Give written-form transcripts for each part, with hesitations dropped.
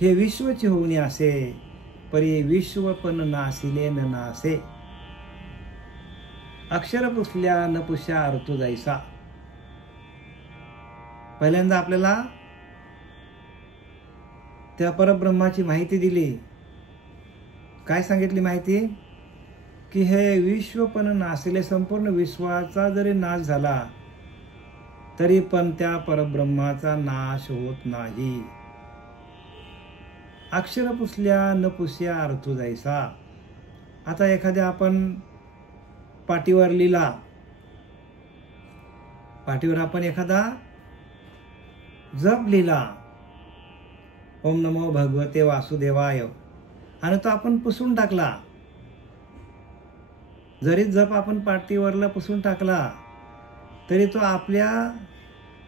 हे विश्वचे होऊन असे, परी विश्व पण नासिले न नासे. अक्षर पुसल्या न पुसल्या ऋतू जायसा. पहिल्यांदा आपल्याला त्या परब्रह्माची माहिती दिली. काय सांगितली माहिती? की हे विश्व पण नासिले, संपूर्ण विश्वाचा जरी नाश झाला तरी पण त्या परब्रह्माचा नाश होत नाही. अक्षर पुसल्या न पुसल्या अर्थ जायसा. आता एखाद्या आपण पाटीवर लिहिला, पाटीवर आपण एखादा जप लिहिला, ओम नमो भगवते वासुदेवाय, आणि तो आपण पुसून टाकला. जरी जप आपण पाटीवरला पुसून टाकला तरी तो आपल्या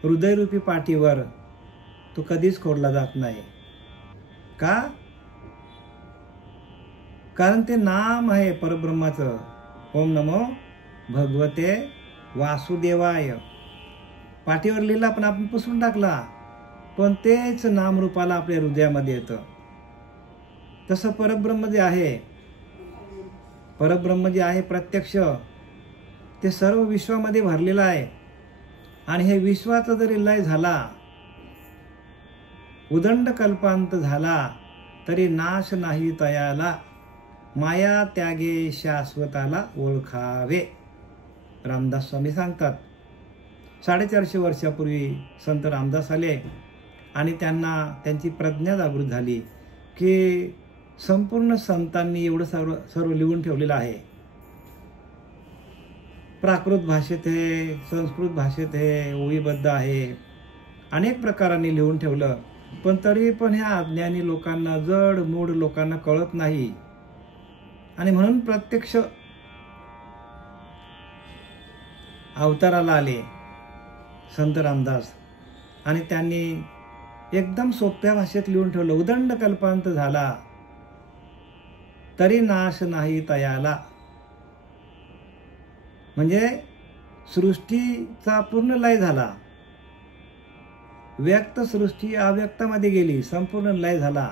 हृदयरूपी पाटीवर तो कधीच खोडला जात नाही. का? कारण ते नाम आहे परब्रह्माचं, ओम नमो भगवते वासुदेवाय. पाठीवर लिहिला पण आपण पुसून टाकला, पण तेच नामरूपाला आपल्या हृदयामध्ये येतं. तसं परब्रह्म जे आहे, परब्रह्म जे आहे प्रत्यक्ष, ते सर्व विश्वामध्ये भरलेलं आहे. आणि हे विश्वाचा जरी लय झाला, उदंड कल्पांत झाला, तरी नाश नाही तयाला. माया त्यागे शाश्वताला ओळखावे. रामदास स्वामी सांगतात. 450 वर्षापूर्वी संत रामदास आले आणि त्यांना त्यांची प्रज्ञा जागृत झाली की संपूर्ण संतांनी एवढं सर्व लिहून ठेवलेलं आहे. प्राकृत भाषेत आहे, संस्कृत भाषेत आहे, ओळीबद्ध आहे, अनेक प्रकारांनी लिहून ठेवलं. पण तरी पण ह्या अज्ञानी लोकांना, जड मूड लोकांना कळत नाही. आणि म्हणून प्रत्यक्ष अवताराला आले संत रामदास, आणि त्यांनी एकदम सोप्या भाषेत लिहून ठेवलं. उदंड कल्पांत झाला तरी नाश नाही तयाला. म्हणजे सृष्टीचा पूर्ण लय झाला, व्यक्त सृष्टी अव्यक्तामध्ये गेली, संपूर्ण लय झाला,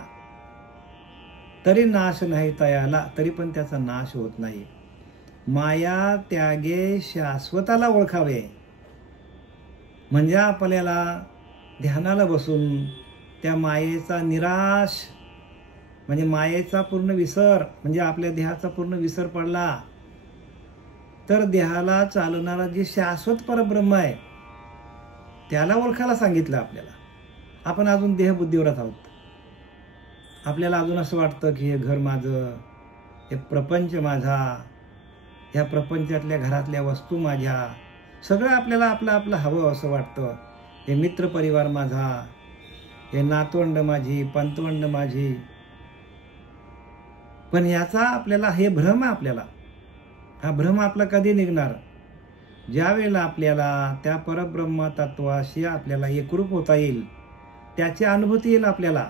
तरी नाश नाही तयाला, तरी पण त्याचा नाश होत नाही. माया त्यागे शाश्वताला ओळखावे. म्हणजे आपल्याला ध्यानाला बसून त्या मायेचा निराश, म्हणजे मायेचा पूर्ण विसर, म्हणजे आपल्या देहाचा पूर्ण विसर पडला, तर देहाला चालवणारा जे शाश्वत परब्रह्म आहे त्याला ओळखायला सांगितलं आपल्याला. आपण अजून देहबुद्धीवरच आहोत. आपल्याला अजून असं वाटतं की हे घर माझं, हे प्रपंच माझा, ह्या प्रपंचातल्या घरातल्या वस्तू माझ्या, सगळं आपल्याला आपलं आपलं हवं असं वाटतं. हे मित्रपरिवार माझा, हे नातवंड माझी, पंतवंड माझी. पण याचा आपल्याला हे भ्रम आहे. आपल्याला हा भ्रम आपला कधी निघणार? ज्या वेळेला आपल्याला त्या परब्रह्म तत्वाशी आपल्याला एकरूप होता येईल, त्याची अनुभूती येईल आपल्याला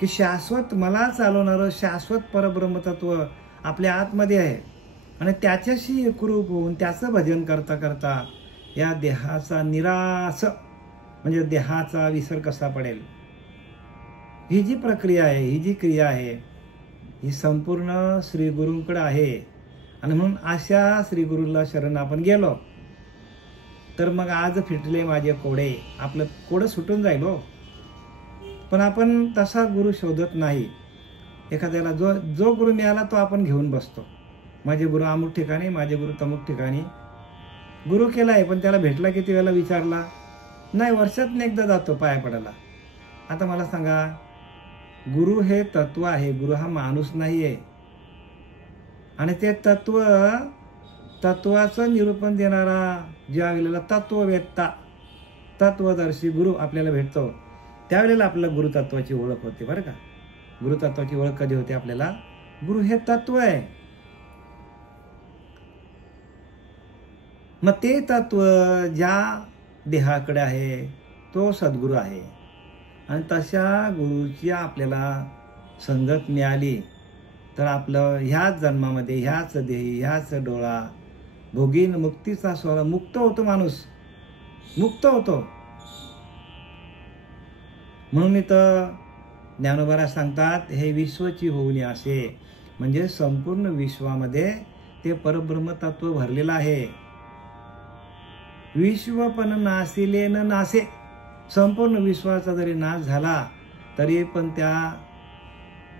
की शाश्वत मला चालवणारं शाश्वत परब्रह्म तत्व आपल्या आतमध्ये आहे. आणि त्याच्याशी एकरूप होऊन त्याचं भजन करता करता या देहाचा निराश, म्हणजे देहाचा विसर कसा पडेल, ही जी प्रक्रिया आहे, ही जी क्रिया आहे, ही संपूर्ण श्री गुरूंकडे आहे. आणि म्हणून अशा श्री गुरूला शरण आपण गेलो तर मग आज फिटले माझे कोडे, आपलं कोडं सुटून जाईल हो. पण आपण तसा गुरु शोधत नाही. एखाद्याला जो गुरु मिळाला तो आपण घेऊन बसतो. माझे गुरु अमुक ठिकाणी, माझे गुरु तमुक ठिकाणी. गुरु केला आहे, पण त्याला भेटला किती वेळेला विचारला नाही. वर्षातून एकदा जातो पाया पडायला. आता मला सांगा, गुरु हे तत्व आहे, गुरु हा माणूस नाही आहे. आणि ते तत्वाचं निरूपण देणारा ज्या वेळेला तत्ववेत्ता, तत्वदर्शी गुरु आपल्याला भेटतो, त्यावेळेला आपल्याला गुरुतत्वाची ओळख होते. बरं का? गुरुतत्वाची ओळख कधी होते आपल्याला? गुरु हे तत्व आहे. मग ते तत्व ज्या देहाकडे आहे तो सद्गुरू आहे. आणि तशा गुरुची आपल्याला संगत मिळाली तर आपलं ह्याच जन्मामध्ये, ह्याच देही, ह्याच डोळा भोगीन मुक्तीचा स्वर, मुक्त होतो माणूस, मुक्त होतो. म्हणून इथं ज्ञानोबा सांगतात हे विश्वची होऊनी असे, म्हणजे संपूर्ण विश्वामध्ये ते परब्रह्म तत्व भरलेलं आहे. विश्व पण नासिले न नासे, संपूर्ण विश्वाचा जरी नाश झाला तरी पण त्या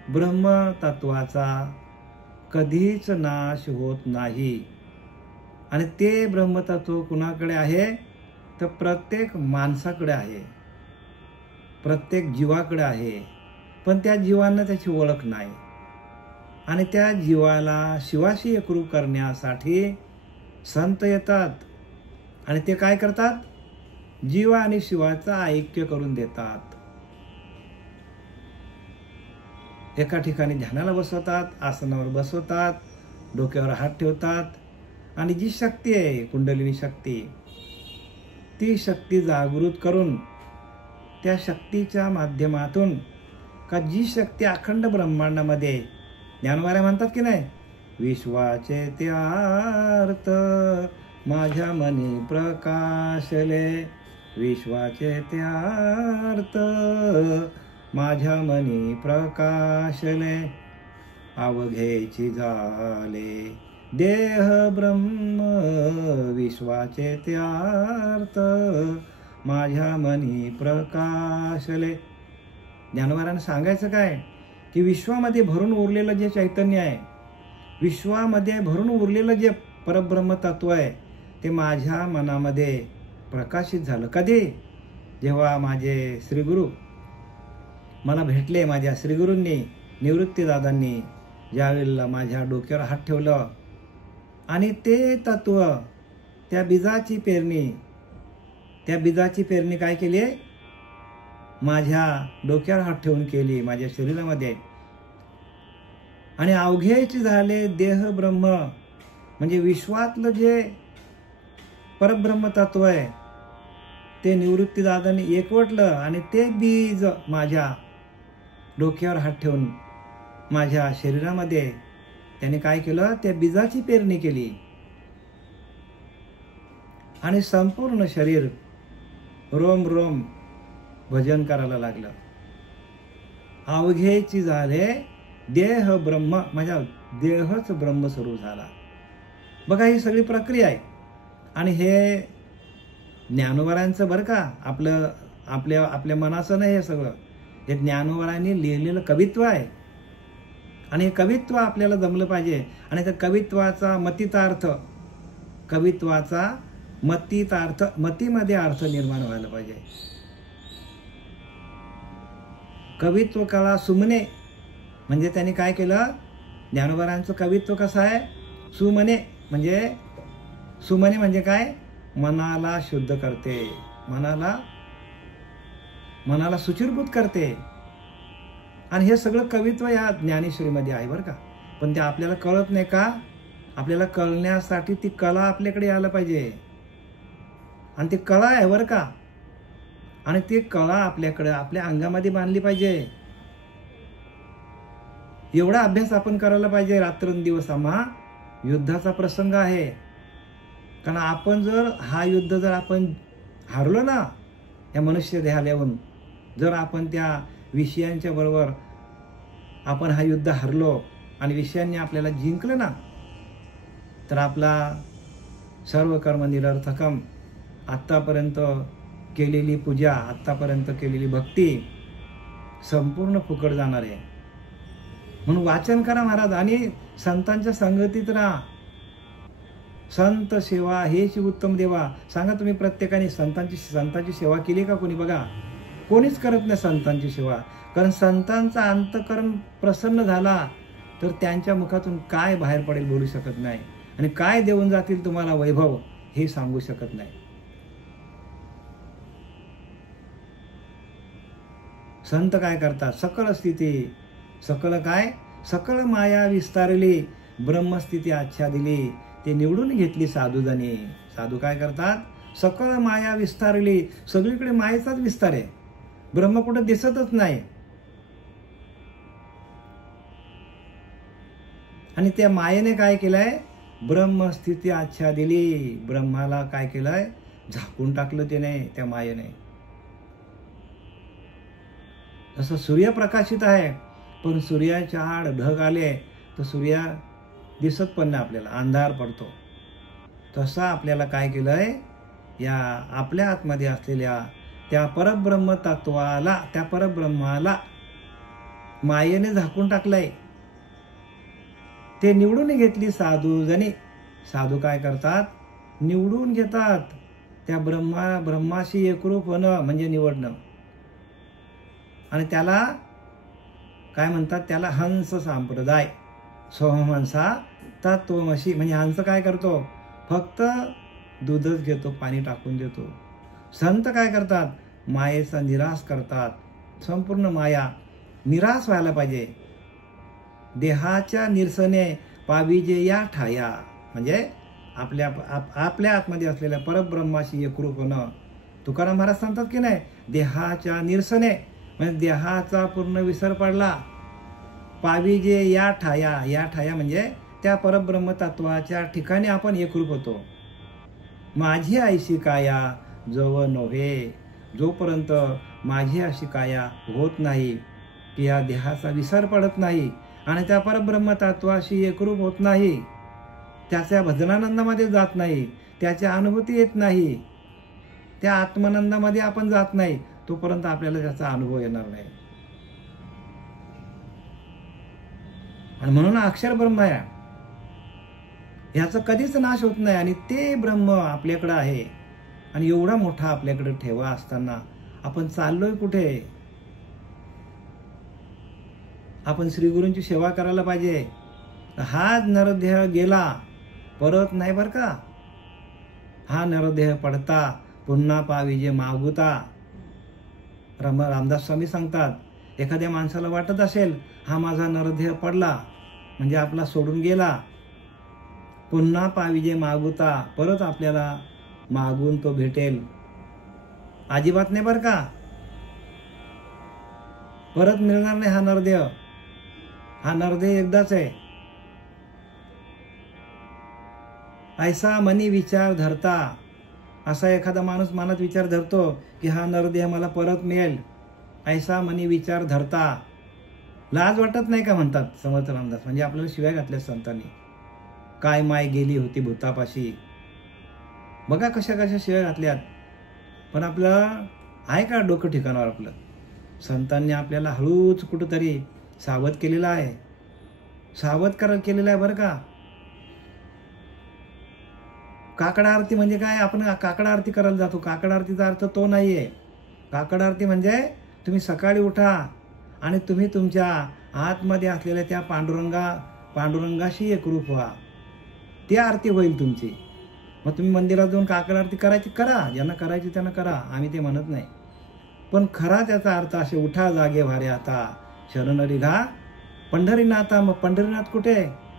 ब्रह्मतत्वाचा कधीच नाश होत नाही. आणि ते ब्रह्मतत्व कुणाकडे आहे तर प्रत्येक माणसाकडे आहे, प्रत्येक जीवाकडे आहे. पण त्या जीवांना त्याची ओळख नाही. आणि त्या जीवाला शिवाशी एकरूप करण्यासाठी संत येतात आणि ते काय करतात, जीव आणि शिवाचं ऐक्य करून देतात. एका ठिकाणी ध्यानाला बसवतात, आसनावर बसवतात, डोक्यावर हात ठेवतात आणि जी शक्ती आहे कुंडलिनी शक्ती, ती शक्ती जागृत करून त्या शक्तीच्या माध्यमातून का जी शक्ती अखंड ब्रह्मांडामध्ये, ज्ञानवाऱ्या म्हणतात की नाही, विश्वाचे ते अर्थ माझ्या मनी प्रकाशले, विश्वाचे ते अर्थ माझ्या मनी प्रकाशले, अवघेची झाले देह ब्रह्म, विश्वाचे ते अर्थ माझ्या मनी प्रकाशले. ज्ञानवाराने सांगायचं काय की विश्वामध्ये भरून उरलेलं जे चैतन्य आहे, विश्वामध्ये भरून उरलेलं जे परब्रह्म तत्व आहे, ते माझ्या मनामध्ये प्रकाशित झालं. कधी? जेव्हा माझे श्रीगुरु मला भेटले, माझ्या श्रीगुरूंनी, निवृत्तीदादांनी ज्यावेळेला माझ्या डोक्यावर हात ठेवलं आणि ते तत्व, त्या बीजाची पेरणी काय केली, माझ्या डोक्यावर हात ठेवून केली, माझ्या शरीरामध्ये. आणि अवघेच झाले देह ब्रह्म, म्हणजे विश्वातलं जे परब्रह्म तत्व आहे ते निवृत्तीदादांनी एकवटलं आणि ते बीज माझ्या डोक्यावर हात ठेवून माझ्या शरीरामध्ये त्याने काय केलं, त्या बीजाची पेरणी केली आणि संपूर्ण शरीर रोम रोम भजन करायला लागलं. अवघेची झाले देह ब्रह्म, माझ्या देहच ब्रह्मस्वरूप झाला. बघा ही सगळी प्रक्रिया आहे. आणि हे ज्ञानोबारांचं बरं का, आपल्या मनाचं नाही, हे सगळं हे ज्ञानोबारांनी लिहिलेलं कवित्व आहे. आणि हे कवित्व आपल्याला जमलं पाहिजे. आणि त्या कवित्वाचा मतीमध्ये अर्थ निर्माण व्हायला पाहिजे. कवित्व कला सुमने, म्हणजे त्यांनी काय केलं, ज्ञानोबारांचं कवित्व कसं आहे, सुमने म्हणजे काय, मनाला शुद्ध करते, मनाला सुचिरभूत करते. आणि हे सगळं कवित्व या ज्ञानेश्वरीमध्ये आहे बरं का. पण ते आपल्याला कळत नाही का, आपल्याला कळण्यासाठी ती कला आपल्याकडे यायला पाहिजे. आणि ती कला आहे बरं का. आणि ती कला आपल्याकडे आपल्या अंगामध्ये बांधली पाहिजे. एवढा अभ्यास आपण करायला पाहिजे रात्रंदिवस. आम्हा युद्धाचा प्रसंग आहे. कारण आपण हा युद्ध जर आपण हारलो ना, या मनुष्य देहाला येऊन जर आपण त्या विषयांच्या बरोबर आपण हा युद्ध हारलो आणि विषयांनी आपल्याला जिंकलं ना, तर आपला सर्व कर्म निरर्थकम, आत्तापर्यंत केलेली पूजा, आत्तापर्यंत केलेली भक्ती संपूर्ण फुकट जाणार आहे. म्हणून वाचन करा महाराज आणि संतांच्या संगतीत राहा. संत सेवा हेच उत्तम देवा. सांगा तुम्ही प्रत्येकाने संतांची सेवा केली का? कोणी बघा, कोणीच करत नाही संतांची सेवा. कारण संतांचा अंतःकरण प्रसन्न झाला तर त्यांच्या मुखातून काय बाहेर पडेल बोलू शकत नाही. आणि काय देऊन जातील तुम्हाला वैभव हे सांगू शकत नाही. संत काय करतात, सकळ स्थिती, सकळ माया विस्तारली, ब्रह्मस्थिती आच्छादिली, ते निवडून घेतली साधूजनी. साधू काय करतात, सकळ माया विस्तारली, सगळीकडे मायेचाच विस्तार आहे, ब्रह्म कुठं दिसतच नाही. आणि त्या मायेने काय केलंय, ब्रह्मस्थिती आच्छादिली, ब्रह्माला काय केलंय, झाकून टाकलं. ते नाही, त्या मायेने तसं सूर्य प्रकाशित आहे, पण सूर्याच्या आड ढग आले तर सूर्य दिसत पण नाही, आपल्याला अंधार पडतो. तसं आपल्याला काय केलंय, या आपल्या आतमध्ये असलेल्या त्या परब्रह्म तत्वाला, त्या परब्रह्माला मायेने झाकून टाकलंय. ते निवडून घेतली साधू जणी. साधू काय करतात, निवडून घेतात. त्या ब्रह्माशी एकरूप होणं म्हणजे निवडणं. आणि त्याला काय म्हणतात, त्याला हंस संप्रदाय. सोहमहंसा तत्वमसी. म्हणजे हंस काय करतो, फक्त दूधच घेतो, पाणी टाकून देतो. संत काय करतात, मायेचा निराश करतात. संपूर्ण माया निराश व्हायला पाहिजे. देहाच्या निरसने पाविजे या ठाया. म्हणजे आपल्या आतमध्ये असलेल्या परब्रह्माशी एकरूप होणं. तुकाराम महाराज सांगतात की नाही, देहाच्या निरसने म्हणजे देहाचा पूर्ण विसर पडला. पाविजे या ठाया. या ठाया म्हणजे त्या परब्रह्म तत्वाच्या ठिकाणी आपण एकरूप होतो. माझी ऐशी काया जव नव्हे. जोपर्यंत माझी अशी काया होत नाही की या देहाचा विसर पडत नाही आणि त्या परब्रह्म तत्वाशी एकरूप होत नाही, त्याच्या भजनानंदामध्ये जात नाही, त्याच्या अनुभूती येत नाही, त्या आत्मानंदामध्ये आपण जात नाही, तोपर्यंत आपल्याला त्याचा अनुभव येणार नाही. आणि म्हणून अक्षर ब्रह्म आहे, ह्याचा कधीच नाश होत नाही. आणि ते ब्रह्म आपल्याकडे आहे. आणि एवढा मोठा आपल्याकडे ठेवा असताना आपण चाललोय कुठे? आपण श्रीगुरूंची सेवा करायला पाहिजे. हा नरदेह गेला, परत नाही बर का. हा नरदेह पडता पुन्हा पाविजे मागुता. रामदास स्वामी सांगतात, एखाद्या माणसाला वाटत असेल हा माझा नरदेह पडला म्हणजे आपला सोडून गेला, पुन्हा पाविजे मागुता, परत आपल्याला मागून तो भेटेल. अजिबात नाही बर का, परत मिळणार नाही हा नरदेह. हा नरदेह एकदाच आहे. ऐसा मनी विचार धरता. असा एखादा माणूस मनात विचार धरतो की हा नरदेह मला परत मिळेल, ऐसा मनी विचार धरता. लाज वाटत नाही का म्हणतात समर्थ रामदास. म्हणजे आपल्याला शिव्या घातल्या संतांनी. काय माय गेली होती भूतापाशी. बघा कशा कशा शिव्या घातल्यात. पण आपलं आहे का डोकं ठिकाणावर आपलं? संतांनी आपल्याला हळूच कुठंतरी सावध केलेलं आहे. सावध केलेलं आहे बरं का. काकडा आरती म्हणजे काय? आपण काकडा आरती करायला जातो. काकडा आरतीचा अर्थ तो नाहीये. काकडा आरती म्हणजे तुम्ही सकाळी उठा आणि तुम्ही तुमच्या आतमध्ये असलेल्या त्या पांडुरंगाशी एकरूप व्हा. ती आरती होईल तुमची. मग तुम्ही मंदिरात जाऊन काकड आरती करायची करा, ज्यांना करायची त्यांना करा, आम्ही ते म्हणत नाही. पण खरा त्याचा अर्थ असे, उठा जागे भारे आता शरणरी घा पंढरीनाथा. मग पंढरीनाथ कुठे?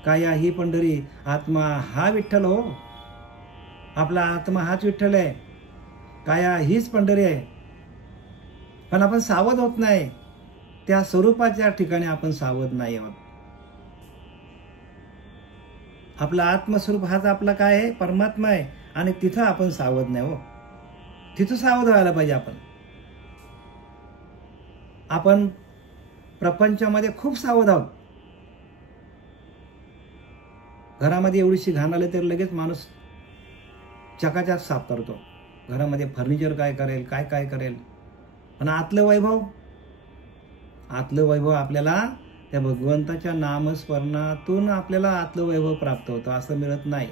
काया ही पंढरी, आत्मा हा विठ्ठल हो. आपला आत्मा हाच विठ्ठल आहे, काया हीच पंढरी आहे. पण आपण सावध होत नाही. त्या स्वरूपाच्या ठिकाणी आपण सावध नाही आहोत. आपला आत्मस्वरूप हाच आपला काय आहे? परमात्मा आहे. आणि तिथं आपण सावध नाही हो. तिथं सावध व्हायला पाहिजे आपण. आपण प्रपंचामध्ये खूप सावध आहोत. घरामध्ये एवढीशी घाण आली तर लगेच माणूस चकाचक साफ करतो. घरामध्ये फर्निचर काय करेल, काय करेल. पण आतलं वैभव आपल्याला त्या भगवंताच्या नामस्मरणातून आपल्याला आतलं वैभव प्राप्त होतं. असं मिळत नाही.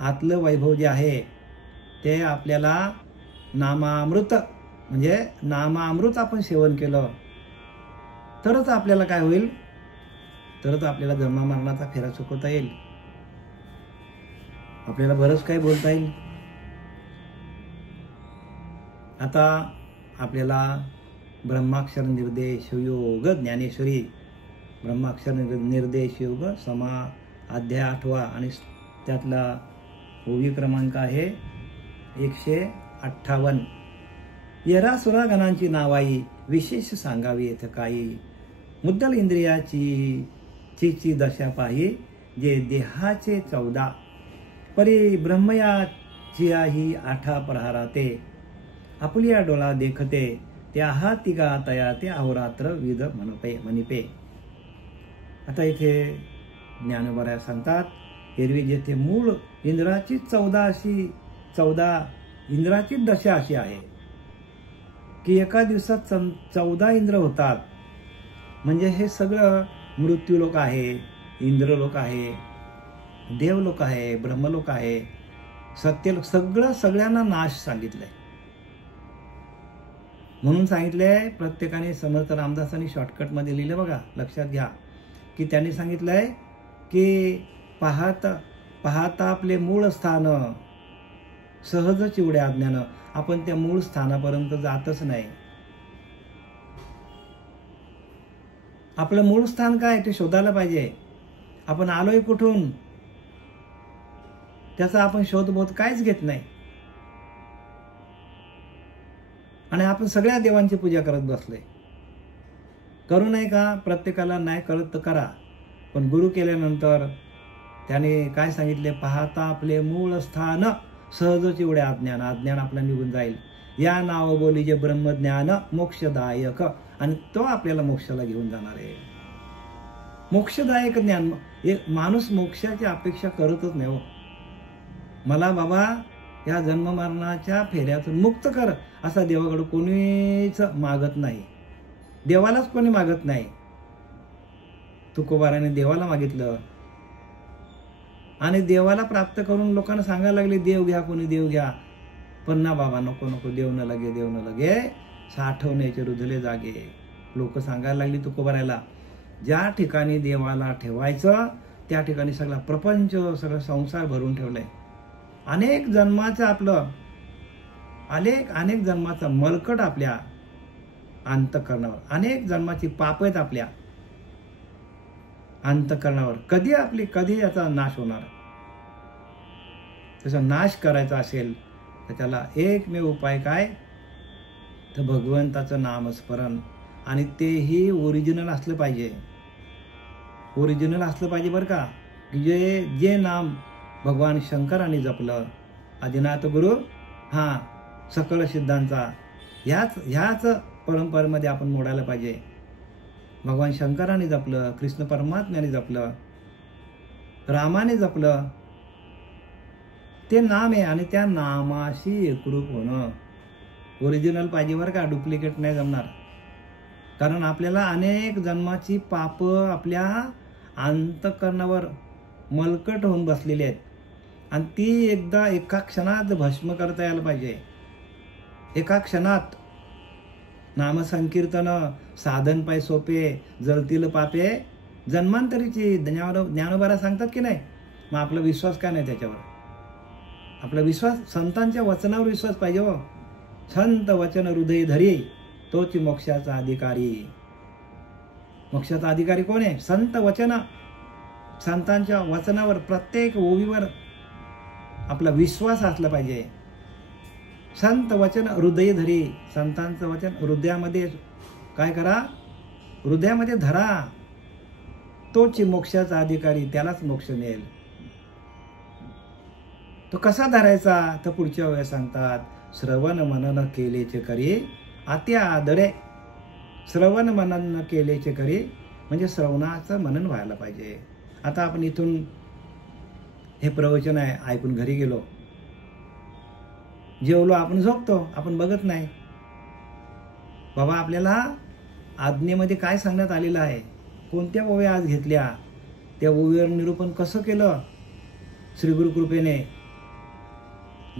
आतलं वैभव जे आहे ते आपल्याला नामामृत, म्हणजे नामामृत आपण सेवन केलं तरच आपल्याला काय होईल? तरच आपल्याला जन्ममरणाचा फेरा चुकवता येईल. आपल्याला बरंच काही बोलता येईल. आता आपल्याला ब्रह्माक्षर निर्देश योग ज्ञानेश्वरी, ब्रह्माक्षर निर्देश योग समा अध्याय 8वा आणि त्यातला ओवी क्रमांक आहे 158. येरा सुरागणांची नावाई विशेष सांगावी येथ काही. मुद्दल इंद्रियाची ची दशा पाही जे देहाचे 14. परी ब्रह्मयाची ही 8 प्रहाराते. आपुलिया डोळा देखते त्या तिघा तया ते अहोरात्र विध म्हणिपे. आता इथे ज्ञानोबा सांगतात एरवी जेथे मूळ इंद्राची 14 इंद्राची दशा अशी आहे की एका दिवसात 14 इंद्र होतात. म्हणजे हे सगळं मृत्यूलोक आहे, इंद्रलोक आहे, देवलोक आहे, ब्रह्मलोक आहे, सत्यलोक, सगळ्यांना नाश सांगितलंय. म्हणून सांगितलंय प्रत्येकाने. समर्थ रामदासांनी शॉर्टकटमध्ये लिहिलं बघा, लक्षात घ्या की त्यांनी सांगितलंय की पाहता आपले मूळ स्थान सहज चिवड्या अज्ञान. आपण त्या मूळ स्थानापर्यंत जातच नाही. आपलं मूळ स्थान काय ते शोधायला पाहिजे. आपण आलोय कुठून त्याचा आपण शोधबोध काहीच घेत नाही. आणि आपण सगळ्या देवांची पूजा करत बसलोय. करू नये का? प्रत्येकाला नाही कळत तर करा. पण गुरु केल्यानंतर त्याने काय सांगितले? पाहता आपले मूळ स्थान सहज चिवड्या अज्ञान. अज्ञान आपला निघून जाईल. या नाव बोली जे ब्रह्मज्ञान मोक्षदायक. आणि तो आपल्याला मोक्षाला घेऊन जाणार आहे. मोक्षदायक ज्ञान. माणूस मोक्षाची अपेक्षा करतच नाही हो. मला बाबा या जन्ममरणाच्या फेऱ्यातून मुक्त कर असा देवाकडे कोणीच मागत नाही. देवालाच कोणी मागत नाही. तुकोबाराने देवाला मागितलं आणि देवाला प्राप्त करून लोकांना सांगायला लागले देव घ्या, कोणी देव घ्या. पण ना बाबा, नको नको, देव न लगे साठवण्याचे रुधले जागे. लोक सांगायला लागली तुकोबारायला, ज्या ठिकाणी देवाला ठेवायचं त्या ठिकाणी सगळा प्रपंच, सगळं संसार भरून ठेवलंय. अनेक जन्माचा मलकट आपल्या अंतःकरणावर, अनेक जन्माची पाप आहेत आपल्या अंतःकरणावर. कधी याचा नाश होणार? त्याचा नाश करायचा असेल तर त्याला एकमेव उपाय काय? तर भगवंताचं नामस्मरण. आणि तेही ओरिजिनल असलं पाहिजे. ओरिजिनल असलं पाहिजे बरं का. जे नाम भगवान शंकरांनी जपलं, आदिनाथ गुरु सकळ सिद्धांचा, ह्याच परंपरेमध्ये आपण मोडायला पाहिजे. भगवान शंकरांनी जपलं, कृष्ण परमात्म्याने जपलं, रामाने जपलं, ते नाम आहे. आणि त्या नामाशी एकरूप होणं ओरिजिनल पाहिजे बरं का. डुप्लिकेट नाही जमणार. कारण आपल्याला अनेक जन्माची पाप आपल्या अंतःकरणावर मलकट होऊन बसलेली आहेत. आणि ती एकदा एका क्षणात भस्म करता यायला पाहिजे. एका क्षणात. नामसंकीर्तन साधन पाय सोपे, जळतील पापे जन्मांतरीची. ज्ञानोबाला सांगतात की नाही. मग आपला विश्वास काय नाही त्याच्यावर? आपला विश्वास संतांच्या वचनावर विश्वास पाहिजे हो. संत वचन हृदय धरी तोच मोक्षाचा अधिकारी. मोक्षाचा अधिकारी कोण आहे? संत वचन. संतांच्या वचनावर, प्रत्येक ओवीवर आपला विश्वास असला पाहिजे. संत वचन हृदय धरी. संतांचं वचन हृदयामध्ये काय करा? हृदयामध्ये धरा. तोच मोक्षाचा अधिकारी, त्यालाच मोक्ष मिळेल. तो कसा धरायचा? तर पुढच्या वेळेस सांगतात, श्रवण मनन केलेचे करी अति आदरे. श्रवण मनन केलेचे करी म्हणजे श्रवणाचं मनन व्हायला पाहिजे. आता आपण इथून हे प्रवचन आहे ऐकून घरी गेलो, जेवलो, आपण झोपतो, आपण बघत नाही. बाबा आपल्याला आज्ञेमध्ये काय सांगण्यात आलेलं आहे, कोणत्या ओव्या आज घेतल्या, त्या ओव्यावर निरूपण कसं केलं? श्री गुरुकृपेने.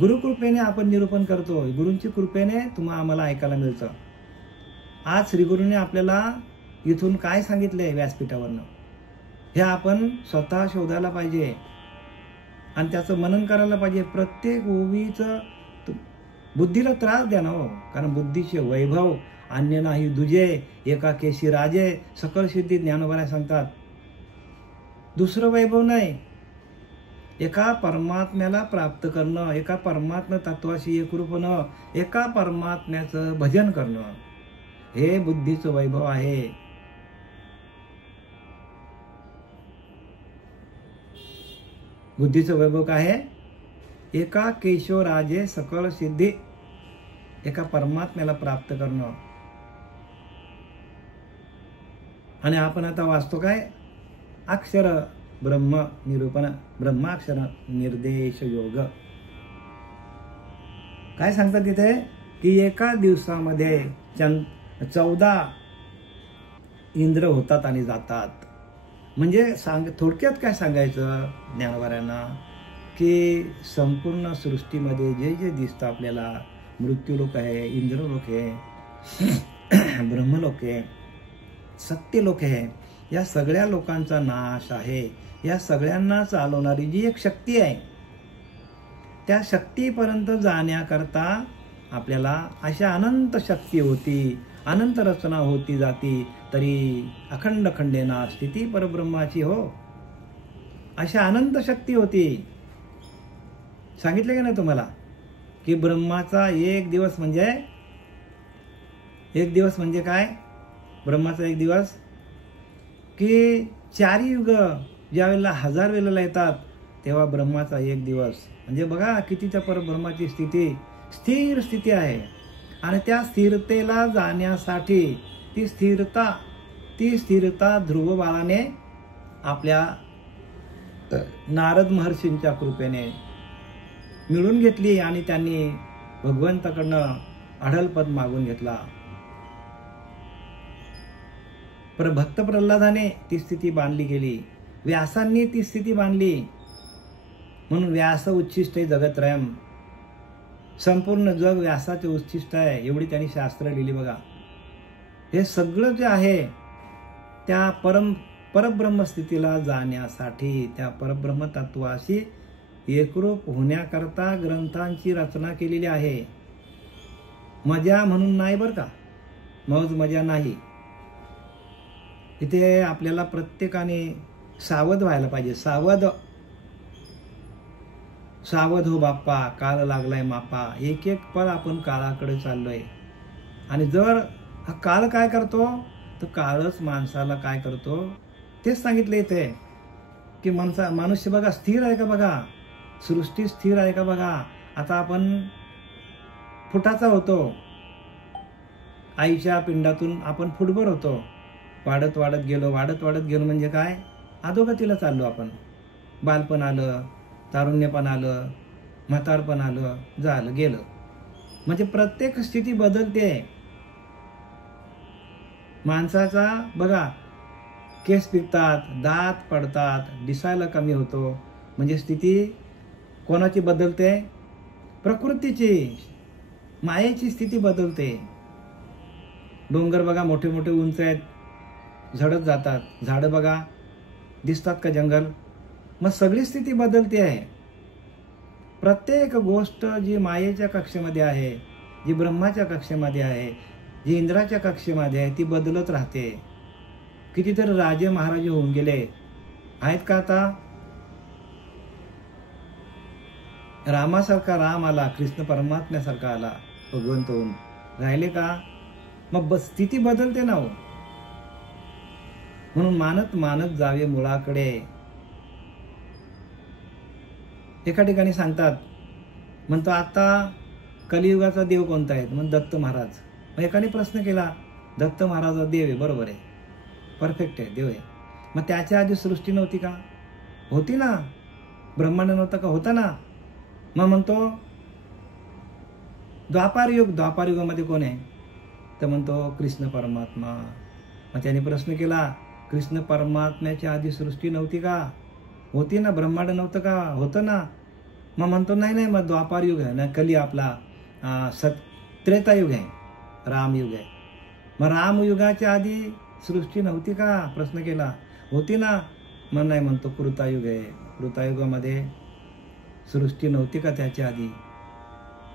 गुरुकृपेने आपण निरूपण करतो. गुरूंची कृपेने आम्हाला ऐकायला मिळतं. आज श्रीगुरूंनी आपल्याला इथून काय सांगितलंय व्यासपीठावरनं, हे आपण स्वतः शोधायला पाहिजे आणि त्याचं मनन करायला पाहिजे. प्रत्येक ओवीचं बुद्धीला त्रास द्या ना हो. कारण बुद्धीचे वैभव अन्य नाही दुजे, एका केशी राजे, सकळ सिद्धी ज्ञानोबा सांगतात. दुसरं वैभव नाही. एका परमात्म्याला प्राप्त करणं, एका परमात्मा तत्वाशी एकरूप होणं, एका परमात्म्याचं भजन करणं, हे बुद्धीचं वैभव आहे. बुद्धीचं वैभव काय आहे? एका केशवराजे सकळ सिद्धी, एका परमात्म्याला प्राप्त करणं. आणि आपण आता वाचतो काय, अक्षर ब्रह्म निरूपण, ब्रह्माक्षर निर्देश योग. काय सांगतात तिथे की एका दिवसामध्ये 14 इंद्र होतात आणि जातात. म्हणजे थोडक्यात काय सांगायचं ज्ञानवाऱ्यांना की संपूर्ण सृष्टीमध्ये जे जे दिसतं आपल्याला, मृत्यूलोक आहे, इंद्रलोक आहे, ब्रह्मलोक आहे, सत्यलोक आहे, या सगळ्या लोकांचा नाश आहे. या सगळ्यांना चालवणारी जी एक शक्ती आहे, त्या शक्तीपर्यंत जाण्याकरता आपल्याला अशा अनंत शक्ती होती, अनंत रचना होती जाती, तरी अखंड खंडेना स्थिती परब्रह्माची हो, अशा अनंत शक्ती होती. सांगितलं की नाही तुम्हाला की ब्रह्माचा एक दिवस म्हणजे काय, ब्रह्माचा एक दिवस की 4 युग ज्यावेळेला 1000 वेळेला येतात तेव्हा ब्रह्माचा एक दिवस म्हणजे बघा कितीच्या परब्रह्माची स्थिती, स्थिर स्थिती आहे. आणि त्या स्थिरतेला जाण्यासाठी ती स्थिरता ध्रुव बाळाने आपल्या नारद महर्षींच्या कृपेने मिळून घेतली आणि त्यांनी भगवंताकडनं अढलपद मागून घेतला. भक्त प्रल्हादाने ती स्थिती बांधली गेली, व्यासांनी ती स्थिती बांधली. म्हणून व्यास उच्छिष्ट जगत्रयम, संपूर्ण जग व्यासाचे उच्छिष्ट आहे, एवढी त्यांनी शास्त्र लिहिली बघा. हे सगळं जे आहे त्या परब्रह्म स्थितीला जाण्यासाठी, त्या परब्रह्म तत्वाशी एकरूप होण्याकरता ग्रंथांची रचना केलेली आहे. मजा म्हणून नाही बरं का, मौज मजा नाही. इथे आपल्याला प्रत्येकाने सावध व्हायला पाहिजे. सावध हो बाप्पा, काळ लागलाय मापा. एक एक पल आपण काळाकडे चाललोय. आणि जर हा काळ काय करतो, तर काळच माणसाला काय करतो तेच सांगितलं इथे की मनुष्य बघा स्थिर आहे का बघा, सृष्टी स्थिर आहे का बघा. आता आपण फुटाचा होतो, आईच्या पिंडातून आपण फुटभर होतो, वाढत वाढत गेलो म्हणजे काय, अधोगतीला चाललो आपण. बालपण आलं, तारुण्यपण आलं, म्हातारपण आलं, झालं गेलं. म्हणजे प्रत्येक स्थिती बदलते. माणसाचा बघा केस पिकतात, दात पडतात, दिसायला कमी होतो. म्हणजे स्थिती कोणाची बदलते, प्रकृतीची, मायेची स्थिती बदलते. डोंगर बघा मोठे मोठे उंच आहेत, झडत जातात. झाडं बघा दिसतात का जंगल. मग सगळी स्थिती बदलते आहे. प्रत्येक गोष्ट जी मायेच्या कक्षेमध्ये आहे, जी ब्रह्माच्या कक्षेमध्ये आहे, जी इंद्राच्या कक्षेमध्ये आहे, ती बदलत राहते. कितीतरी राजे महाराजे होऊन गेले आहेत का आता. रामासारखा राम आला, कृष्ण परमात्म्यासारखा आला, भगवंत होऊन राहिले का. मग स्थिती बदलते ना हो. म्हणून मानत जावे मुळाकडे. एका ठिकाणी सांगतात, म्हणतो आता कलियुगाचा देव कोणता आहे, मग दत्त महाराज. मग एकाने प्रश्न केला, दत्त महाराज देव आहे, बरोबर आहे, परफेक्ट आहे, देव आहे. मग त्याच्या आधी सृष्टी नव्हती का, होती ना, ब्रह्मांड नव्हता का, होता ना. मग म्हणतो द्वापारयुगामध्ये कोण आहे, तर म्हणतो कृष्ण परमात्मा. मग त्याने प्रश्न केला, कृष्ण परमात्म्याच्या आधी सृष्टी नव्हती का, होती ना, ब्रह्मांड नव्हतं का, होतं ना. मग म्हणतो नाही, मग द्वापारयुग आहे ना, कली आपला त्रेतायुग आहे, रामयुग आहे. मग रामयुगाच्या आधी सृष्टी नव्हती का, प्रश्न केला, होती ना. मग नाही, म्हणतो कृतायुग आहे, कृतायुगामध्ये सृष्टी नव्हती का त्याच्या आधी.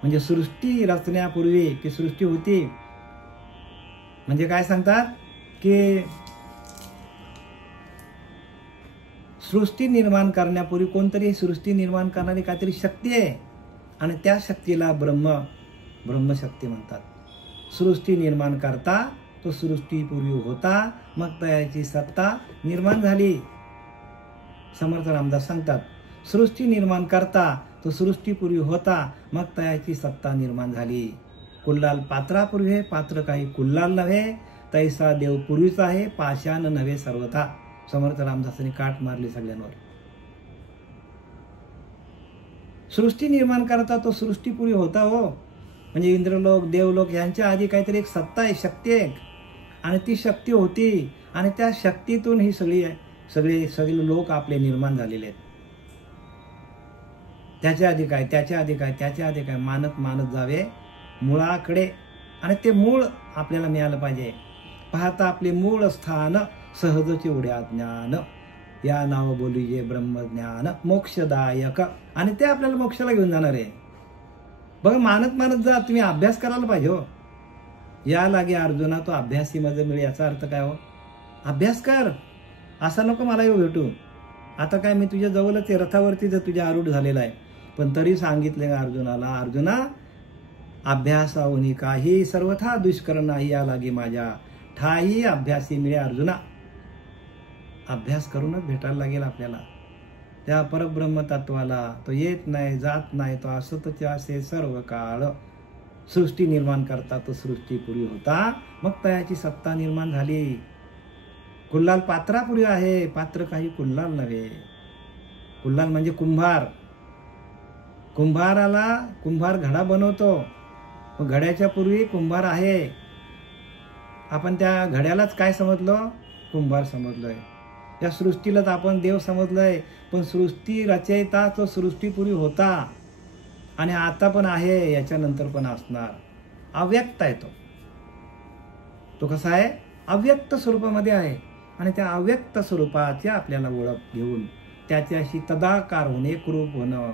म्हणजे सृष्टी रचण्यापूर्वी की सृष्टी होती. म्हणजे काय सांगतात की सृष्टी निर्माण करण्यापूर्वी कोणतरी सृष्टी निर्माण करणारी काहीतरी शक्ती आहे आणि त्या शक्तीला ब्रह्मशक्ती म्हणतात. सृष्टी निर्माण करता तो सृष्टीपूर्वी होता, मग त्याची सत्ता निर्माण झाली. समर्थ रामदास सांगतात, सृष्टी निर्माण करता तो सृष्टीपूर्वी होता, मग त्याची सत्ता निर्माण झाली. कुल्लाल पात्रापूर्वी, पात्र काही कुल्लाल नव्हे, तैसा देव पूर्वीच आहे, पाषाण नव्हे सर्वथा. समर्थ रामदासांनी काठ मारली सगळ्यांवर. सृष्टी निर्माण करता तो सृष्टीपूर्वी होता हो. म्हणजे इंद्रलोक देवलोक यांच्या आधी काहीतरी एक सत्ता आहे, शक्ती आहे, आणि ती शक्ती होती, आणि त्या शक्तीतून ही सगळे लोक आपले निर्माण झालेले आहेत. त्याच्या आधी काय, त्याच्या आधी काय, त्याच्या आधी काय, मानत मानत जावे मुळाकडे. आणि ते मूळ आपल्याला मिळालं पाहिजे. पाहता आपले मूळ स्थान, सहजचे उड्या ज्ञान, या नाव बोलिये ब्रह्मज्ञान मोक्षदायक. आणि ते आपल्याला मोक्षाला घेऊन जाणार आहे. बघा, मानत मानत जा. तुम्ही अभ्यास करायला पाहिजे हो. या लागे अर्जुना तो अभ्यासी मध्ये मिळेल. याचा अर्थ काय हो? अभ्यास कर. असा नको मला येऊ भेटू. आता काय मी तुझ्या जवळच आहे, रथावरती जर तुझ्या आरूढ झालेला आहे, पण तरी सांगितले अर्जुनाला, अर्जुना अभ्यासावनी काही सर्वथा दुष्कर नाही, या लागे माझ्या ठाई अभ्यासी मिळे. अर्जुना, अभ्यास करूनच भेटायला लागेल आपल्याला त्या परब्रह्म तत्वाला. तो येत नाही, जात नाही, तो असतच असे सर्व काळ. सृष्टी निर्माण करता तो सृष्टीपूर्वी होता, मग त्याची सत्ता निर्माण झाली. कुल्लाल पात्रापूर्वी आहे, पात्र काही कुल्लाल नव्हे. कुल्लाल म्हणजे कुंभार. कुंभार घडा बनवतो, घड्याच्या पूर्वी कुंभार आहे. आपण त्या घड्यालाच काय समजलो? कुंभार समजलोय. या सृष्टीलाच आपण देव समजलोय. पण सृष्टी रचयिता तो सृष्टीपूर्वी होता, आणि आता पण आहे, याच्यानंतर पण असणार. अव्यक्त आहे तो कसा आहे? अव्यक्त स्वरूपामध्ये आहे. आणि त्या अव्यक्त स्वरूपाची आपल्याला ओळख घेऊन त्याच्याशी तदाकार होणे, एकरूप होणं,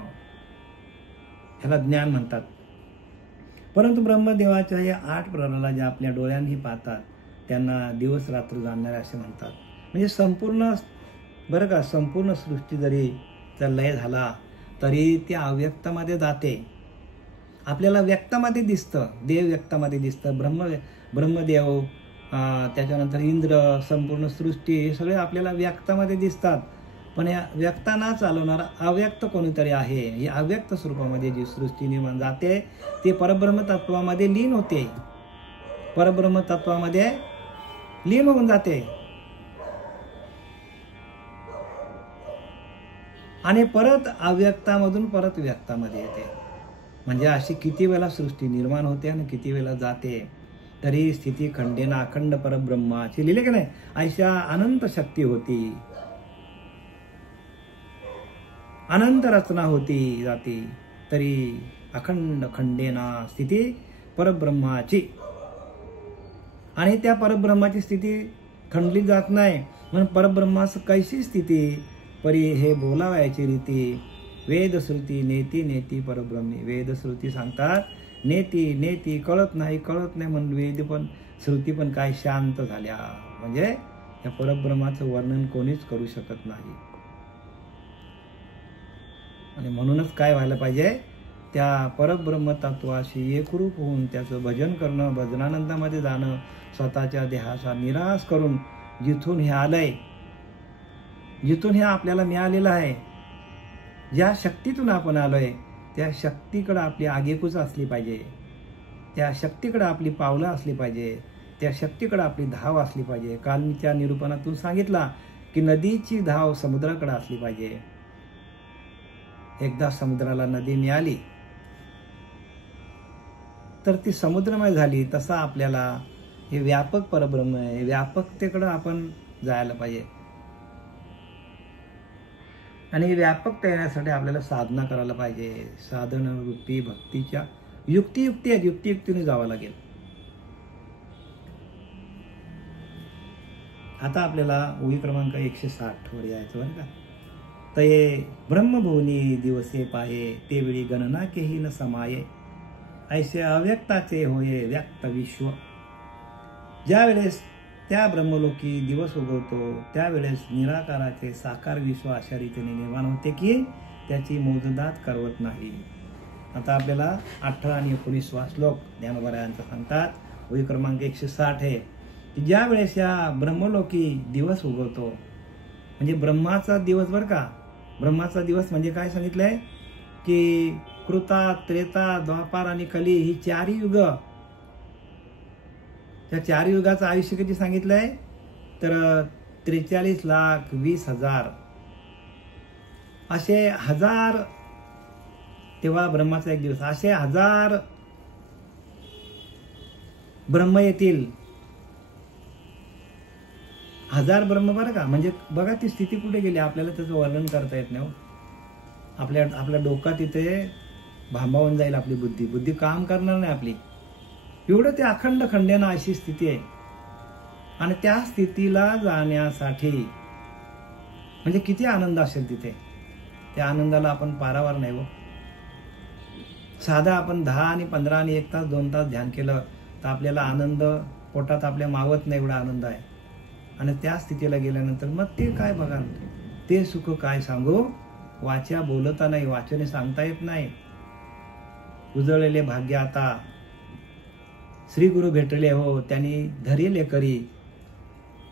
ह्याला ज्ञान म्हणतात. परंतु ब्रह्मदेवाच्या या 8 प्रहराला ज्या आपल्या डोळ्यांनी पाहतात त्यांना दिवस रात्र जाणणारे असे म्हणतात. म्हणजे संपूर्ण, बरं का, संपूर्ण सृष्टी जरी लय झाला तरी ती अव्यक्तामध्ये जाते. आपल्याला व्यक्तामध्ये दिसतं, देव व्यक्तामध्ये दिसतं, ब्रह्मदेव, त्याच्यानंतर इंद्र, संपूर्ण सृष्टी, हे सगळे आपल्याला व्यक्तामध्ये दिसतात. पण या व्यक्तांना चालवणारा अव्यक्त कोणीतरी आहे. ही अव्यक्त स्वरूपामध्ये जी सृष्टी निर्माण जाते ते परब्रह्म तत्वामध्ये लीन होते, परब्रह्म तत्वामध्ये लीन होऊन जाते, आणि परत अव्यक्तामधून परत व्यक्तामध्ये येते. म्हणजे अशी किती वेळा सृष्टी निर्माण होते आणि किती वेळा जाते, तरी स्थिती खंडेना अखंड परब्रह्माची लिहिले की नाही, अशा अनंत शक्ती होती, अनंत रचना होती जाती, तरी अखंड खंडेना स्थिती परब्रह्माची. आणि त्या परब्रह्माची स्थिती खंडली जात नाही. म्हणून परब्रह्माचं कैशी स्थिती परी हे बोलावायची रीती. वेदश्रुती नेती नेती परब्रह्मी. वेदश्रुती सांगतात नेती नेती, कळत नाही म्हणून वेद पण श्रुती पण काय शांत झाल्या. म्हणजे या परब्रह्माचं वर्णन कोणीच करू शकत नाही. आणि म्हणूनच काय व्हायला पाहिजे, त्या परब्रह्म तत्वाशी एकरूप होऊन त्याचं भजन करणं, भजनानंदामध्ये जाणं, स्वतःच्या देहाचा निराश करून जिथून हे आलंय, जिथून हे आपल्याला मिळालेलं आहे, ज्या शक्तीतून आपण आलोय त्या शक्तीकडे आपली आगेकूच असली पाहिजे, त्या शक्तीकडे आपली पावलं असली पाहिजे, त्या शक्तीकडे आपली धाव असली पाहिजे. काल मी त्या निरूपणातून सांगितला की नदीची धाव समुद्राकडे असली पाहिजे. एकदा समुद्राला नदी मिळाली तर ती समुद्रमय झाली. तसा आपल्याला हे व्यापक परब्रह्म आहे, व्यापकतेकडे आपण जायला पाहिजे. आणि व्यापकता येण्यासाठी आपल्याला साधना करायला पाहिजे. साधन वृत्ती भक्तीच्या युक्तियुक्ती आहेत, युक्तियुक्तीने जावं लागेल. आता आपल्याला ओळी क्रमांक 160 वर यायचं बरं का. तये ब्रह्मभुवनी दिवसे पाहे, ते वेळी गणना केही न समाये, ऐसे अव्यक्ताचे होये व्यक्त विश्व. ज्या वेळेस त्या ब्रह्मलोकी दिवस उगवतो त्यावेळेस निराकाराचे साकार विश्व अशा रीतीने निर्माण होते की त्याची मोजदाद करवत नाही. आता आपल्याला 18 आणि 19 श्लोक ज्ञानोबरायांचा सांगतात. ओळी क्रमांक 160 आहे की ज्या वेळेस या ब्रह्मलोकी दिवस उगवतो, म्हणजे ब्रह्माचा दिवस बरं का. ब्रह्माचा दिवस म्हणजे काय सांगितलंय की कृता, त्रेता, द्वापार आणि कली ही 4 युग त्या 4 युगाचं आयुष्य किती सांगितलंय तर 43,20,000 असे 1000 तेव्हा ब्रह्माचा एक दिवस, असे 1000 ब्रह्म येतील. 1000 ब्रह्म बरं का, म्हणजे बघा ती स्थिती कुठे गेली, आपल्याला त्याचं वर्णन करता येत नाही. आपल्या डोक्यात तिथे भांबावून जाईल आपली बुद्धी काम करणार नाही आपली. एवढं ते अखंड खंडेना अशी स्थिती आहे. आणि त्या स्थितीला जाण्यासाठी म्हणजे किती आनंद असेल तिथे, त्या आनंदाला आपण पारावार नाही हो. साधा आपण 10 आणि 15 आणि 1 तास 2 तास ध्यान केलं तर आपल्याला आनंद पोटात आपल्या मावत नाही, एवढा आनंद आहे. आणि त्या स्थितीला गेल्यानंतर मग ते काय बघा, ते सुख काय सांगू, वाचा बोलता नाही, वाचने सांगता येत नाही. उजळलेले भाग्य आता श्री गुरु भेटले हो, त्यांनी धरिले करी,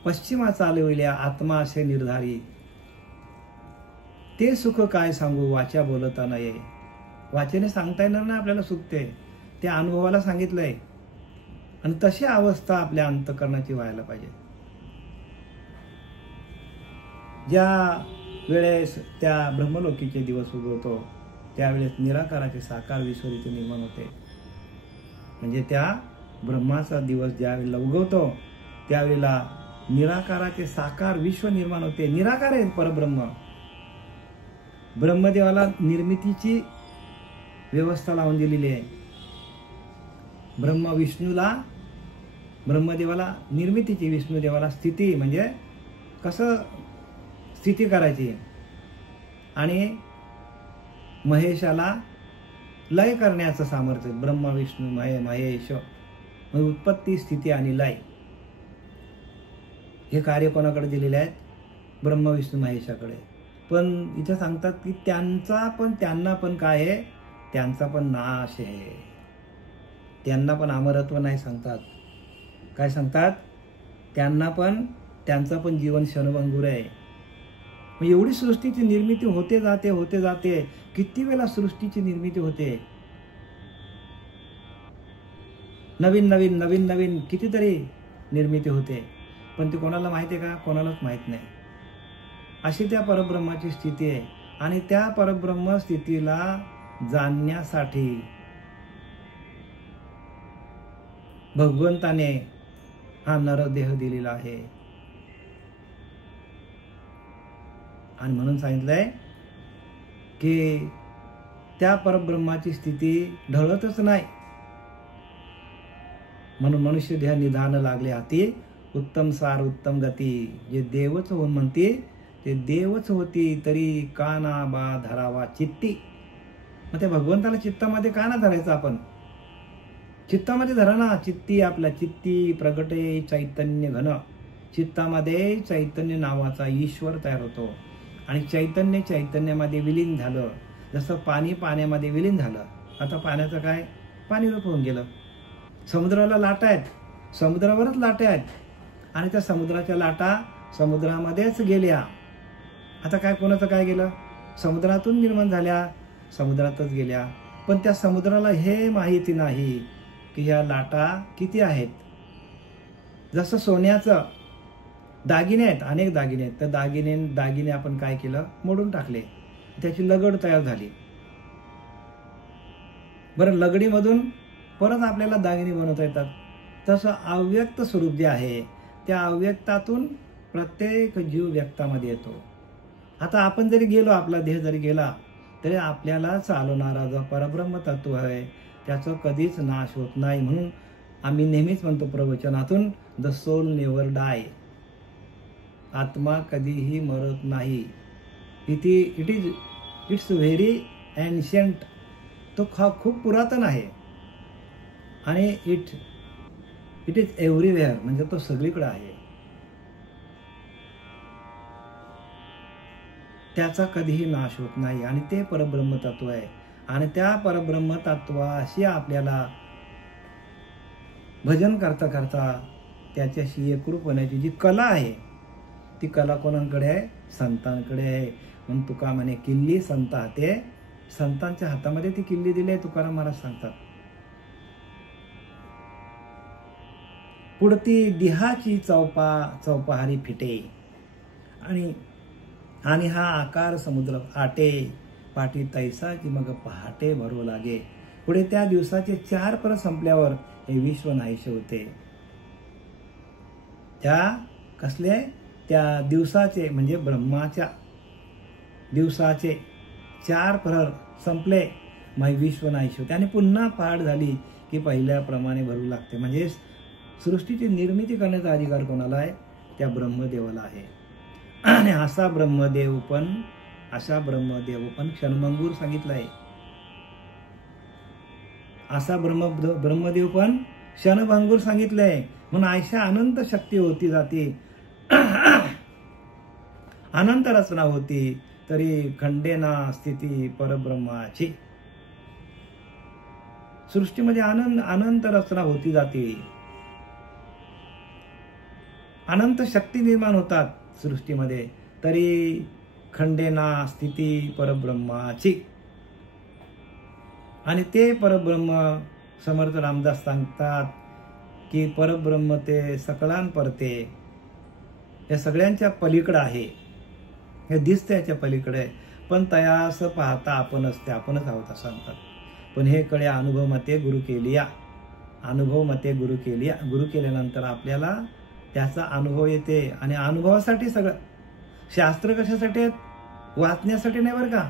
पश्चिमा चालविल्या आत्मा असे निर्धारी. ते सुख काय सांगू, वाचा बोलता नाही. वाचेने सांगता येणार नाही आपल्याला सुख, ते अनुभवाला सांगितलंय. आणि तशी अवस्था आपल्या अंतःकरणाची व्हायला पाहिजे. ज्या वेळेस त्या ब्रह्मलोकीचे दिवस उगवतो त्यावेळेस निराकाराचे साकार विश्व इथे निर्माण होते. म्हणजे त्या ब्रह्माचा दिवस ज्या वेळेला उगवतो त्यावेळेला निराकाराचे साकार विश्व निर्माण होते. निराकार आहे परब्रह्म. ब्रह्मदेवाला निर्मितीची व्यवस्था लावून दिलेली आहे. ब्रह्मदेवाला निर्मितीची, विष्णुदेवाला स्थिती, म्हणजे कसं स्थिती करायची, आणि महेशाला लय करण्याचं सामर्थ्य. ब्रह्मा विष्णू महेश, उत्पत्ती स्थिती आणि लय हे कार्य कोणाकडे दिलेले आहेत, ब्रह्मा विष्णू महेशाकडे. पण इथे सांगतात की त्यांना पण काय आहे, त्यांचा पण नाश आहे, त्यांना पण अमरत्व नाही सांगतात. काय सांगतात, त्यांचं पण जीवन क्षणभंगुर आहे. मग एवढी सृष्टीची निर्मिती होते जाते. किती वेळा सृष्टीची निर्मिती होते, नवीन कितीतरी निर्मिती होते, पण ती कोणाला माहिती आहे का, कोणालाच माहित नाही. अशी त्या परब्रह्माची स्थिती आहे. आणि त्या परब्रह्म स्थितीला जाणण्यासाठी भगवंताने हा नरदेह दिलेला आहे. आणि म्हणून सांगितलंय की त्या परब्रह्माची स्थिती ढळतच नाही. म्हणून मनुष्य देह निधान लागले हाती, उत्तम सार उत्तम गती. जे देवच होऊन म्हणते ते देवच होती, तरी काना बा धरावा चित्ती. मग त्या भगवंताला चित्तामध्ये का ना धरायचं आपण, चित्तामध्ये धरा ना. चित्ती आपल्या चित्ती प्रगटे चैतन्य घन. चित्तामध्ये चैतन्य नावाचा ईश्वर तयार होतो. आणि चैतन्यामध्ये विलीन झालं. जसं पाणी पाण्यामध्ये विलीन झालं, आता पाण्याचं काय, पाणी रूप होऊन गेलं. समुद्राला लाटा आहेत, समुद्रावरच लाटा आहेत, आणि त्या समुद्राच्या लाटा समुद्रामध्येच गेल्या. आता काय, कोणाचं काय गेलं, समुद्रातून निर्माण झाल्या, समुद्रातच गेल्या. पण त्या समुद्राला हे माहिती नाही की ह्या लाटा किती आहेत. जसं सोन्याचं दागिने आहेत, अनेक दागिने आहेत, तर दागिने आपण काय केलं, मोडून टाकले, त्याची लगड तयार झाली. बरं, लगडीमधून परत आपल्याला दागिने बनवता येतात. तसं अव्यक्त स्वरूप जे आहे त्या अव्यक्तातून प्रत्येक जीव व्यक्तामध्ये येतो. आता आपण जरी गेलो, आपला देह जरी गेला, तरी आपल्याला चालवणारा जो परब्रह्म तत्व आहे त्याचं कधीच नाश होत नाही. म्हणून आम्ही नेहमीच म्हणतो प्रवचनातून, द सोल नेव्हर डाय. आत्मा कधीही मरत नाही. It's very ancient. तो खूप पुरातन आहे. आणि इट इज एव्हरीवेअर, म्हणजे तो सगळीकडे आहे. त्याचा कधीही नाश होत नाही. आणि ते परब्रह्म तत्व आहे. आणि त्या परब्रह्म तत्वाशी आपल्याला भजन करता करता त्याच्याशी एकरूप होण्याची जी कला आहे, ती कला कोणाकडे आहे, संतांकडे आहे. म्हणून तुका म्हणे किल्ली संत हाते. संतांच्या हातामध्ये ती किल्ली दिली आहे, तुकाराम महाराज सांगतात. पुढती दिहाची चौपहारी फिटे आणि हा आकार समुद्र आटे पाठी तैसाची मग पहाटे भरू लागे. पुढे त्या दिवसाचे 4 पर संपल्यावर हे विश्व नाहीसे होते. त्या कसले त्या दिवसाचे म्हणजे ब्रह्माच्या दिवसाचे 4 प्रहर संपले मग विश्व नाहीसे होते आणि पुन्हा पहाट झाली की पहिल्याप्रमाणे भरू लागते. म्हणजे सृष्टीची निर्मिती करण्याचा अधिकार कोणाला आहे? त्या ब्रह्मदेवाला आहे. आणि असा ब्रह्मदेव पण क्षणभंगूर सांगितलाय. असा ब्रह्मदेव पण क्षणभंगूर सांगितलंय. म्हणून आयशा अनंत शक्ती होती जाती, अनंत रचना होती तरी खंडेना स्थिती परब्रह्माची. सृष्टीमध्ये अनंत रचना होती जाते, अनंत शक्ती निर्माण होतात सृष्टीमध्ये, तरी खंडेना स्थिती परब्रह्माची. आणि ते परब्रह्म समर्थ रामदास सांगतात की परब्रह्म ते सकलांपरते, या सगळ्यांच्या पलीकडे आहे. हे दिसते याच्या पलीकडे, पण तयास पाहता आपणच आहोत असं सांगतात. पण हे कळे अनुभव मते गुरु केलिया, गुरु केल्यानंतर आपल्याला त्याचा अनुभव येते. आणि अनुभवासाठी सगळं शास्त्र कशासाठी आहेत? वाचण्यासाठी नाही बरं का,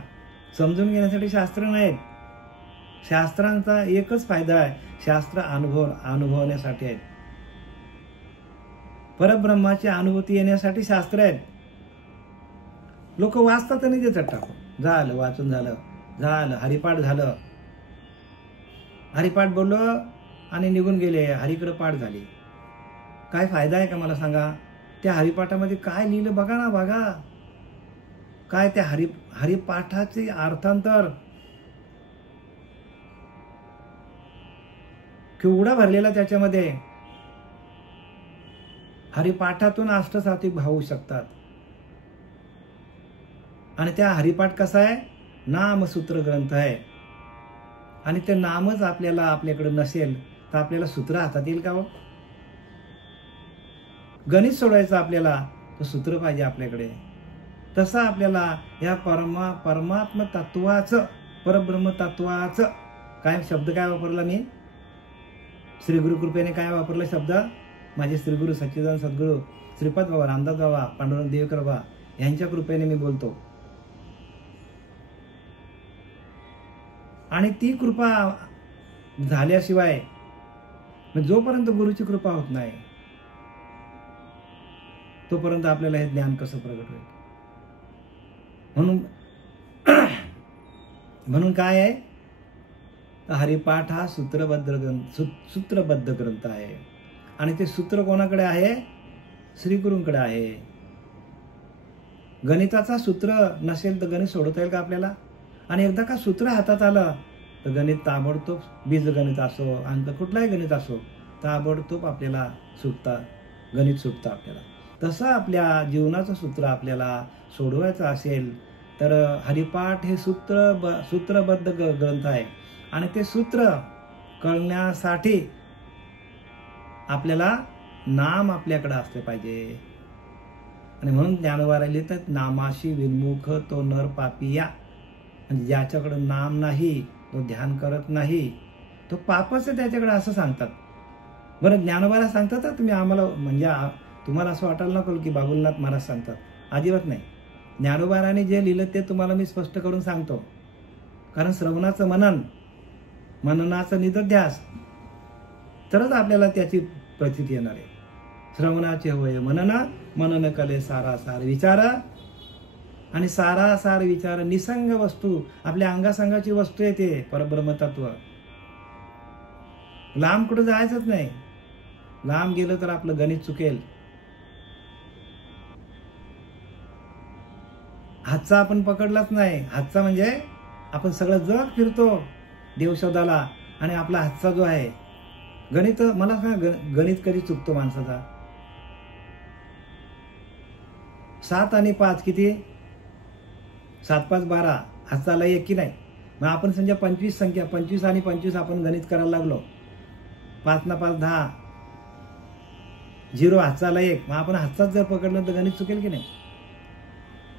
समजून घेण्यासाठी शास्त्र नाहीत. शास्त्रांचा एकच फायदा आहे, शास्त्र अनुभवण्यासाठी आहेत. परब्रह्माची अनुभूती येण्यासाठी शास्त्र आहेत. लोक वाचतात आणि ते टाकून झालं, वाचून झालं, हरिपाठ झालं, हरिपाठ बोललो आणि निघून गेले, हरिकडे पाठ झाली. काय फायदा आहे का मला सांगा? त्या हरिपाठामध्ये काय लिहिलं बघा ना, बघा काय त्या हरिपाठाचे अर्थांतर केवढा भरलेला त्याच्यामध्ये. हरिपाठातून अष्टसात्विक भाव होऊ शकतात. आणि त्या हरिपाठ कसा आहे? नामसूत्र ग्रंथ आहे. आणि ते नामच आपल्याकडे नसेल तर आपल्याला सूत्र हातात येईल का हो? गणित सोडवायचं आपल्याला तर सूत्र पाहिजे आपल्याकडे. तसं आपल्याला या परमात्म तत्वाचं, परब्रह्म तत्वाचं काय शब्द काय वापरला मी? श्री गुरु कृपेने काय वापरला शब्द? माझे श्री गुरु सच्चिदानंद सद्गुरु श्रीपाद बाबा, रामदास बाबा, पांडुरंग देवकर बाबा यांच्या कृपेने मी बोलतो. आणि ती कृपा झाल्याशिवाय जोपर्यंत गुरुची कृपा होत नाही तोपर्यंत आपल्याला हे ज्ञान कसं प्रगट होईल? म्हणून काय आहे? हरिपाठ हा सूत्रबद्ध ग्रंथ आहे. आणि ते सूत्र कोणाकडे आहे? श्री गुरूंकडे आहे. गणिताचा सूत्र नसेल तर गणित सोडवता येईल का आपल्याला? आणि एकदा का सूत्र हातात आलं तर गणित ताबडतोब, बीजगणित असो, अंक कुठलाही गणित असो, ताबडतोब आपल्याला गणित सुटतं आपल्याला. तसं आपल्या जीवनाचं सूत्र आपल्याला सोडवायचं असेल तर हरिपाठ हे सूत्रबद्ध ग्रंथ आहे. आणि ते सूत्र कळण्यासाठी आपल्याला नाम आपल्याकडे असले पाहिजे. आणि म्हणून ज्ञानोबा लिहितात, नामाशी विन्मुख तो नर पापिया. म्हणजे ज्याच्याकडे नाम नाही, तो ध्यान करत नाही, तो पापच आहे त्याच्याकडे, असं सांगतात. बरं, ज्ञानोबाला सांगतात तुम्ही, आम्हाला म्हणजे तुम्हाला असं वाटायला नको की बाबुलनाथ महाराज सांगतात, अजिबात नाही. ज्ञानोबाराने जे लिहिलं ते तुम्हाला मी स्पष्ट करून सांगतो. कारण श्रवणाचं मननाचं निदध्यास तरच आपल्याला त्याची प्रचिती येणार आहे. श्रवणाचे होय मनन कले सारासार विचार. आणि सारासार विचार निसंग वस्तू, आपल्या अंगासंगाची वस्तू येते परब्रह्मतत्व. लांब कुठं जायचंच नाही. लांब गेलं तर आपलं गणित चुकेल. हातचा आपण पकडलाच नाही. हातचा म्हणजे आपण सगळं जग फिरतो देवशोधाला, आणि आपला हातचा जो आहे गणित, मला सांगा गणित कधी चुकतो माणसाचा? 7 आणि 5 किती? 7 5 12. हातचाला एक की नाही? मग आपण समजा 25 संख्या, 25 आणि 25 आपण गणित करायला लागलो. 5 ना 5 10, 0 हातचाला 1, मग आपण हातचाच जर पकडलं तर गणित चुकेल की नाही?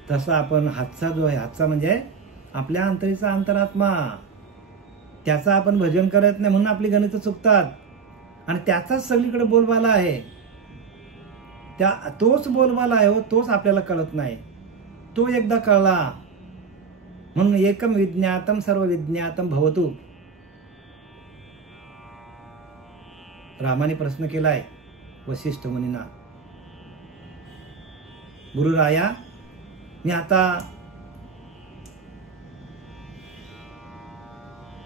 तसं आपण हातचा जो आहे, हातचा म्हणजे आपल्या अंतरीचा अंतरात्मा, त्याचा आपण भजन करत नाही म्हणून आपली गणित चुकतात. आणि त्याचाच सगळीकडे बोलबाला आहे, तोच बोलबाला आहे हो, तोच आपल्याला कळत नाही. तो एकदा कळला म्हणून एकम विज्ञातम सर्व विज्ञातम भवतु. रामाने प्रश्न केलाय वशिष्ठ मुनींना, गुरुराया मी आता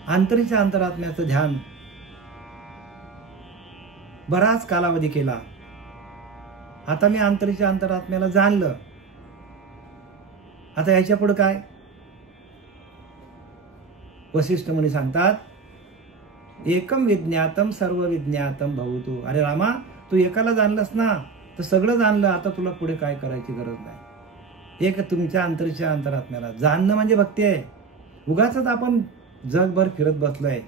अंतरीच्या अंतरात्म्याचं ध्यान बराच कालावधी केला, आता मी अंतरीच्या अंतरात्म्याला जाणलं, आता याच्या पुढे काय? वशिष्ठ मुनी सांगतात, एकम विज्ञातम सर्व विज्ञातम भवतु. अरे रामा, तू एकाला जाणलंस ना तर सगळं जाणलं, आता तुला पुढे काय करायची गरज नाही. एक तुमच्या अंतरीच्या अंतरात्म्याला जाणणं म्हणजे भक्ती आहे. उगाच आपण जगभर फिरत बसलोय,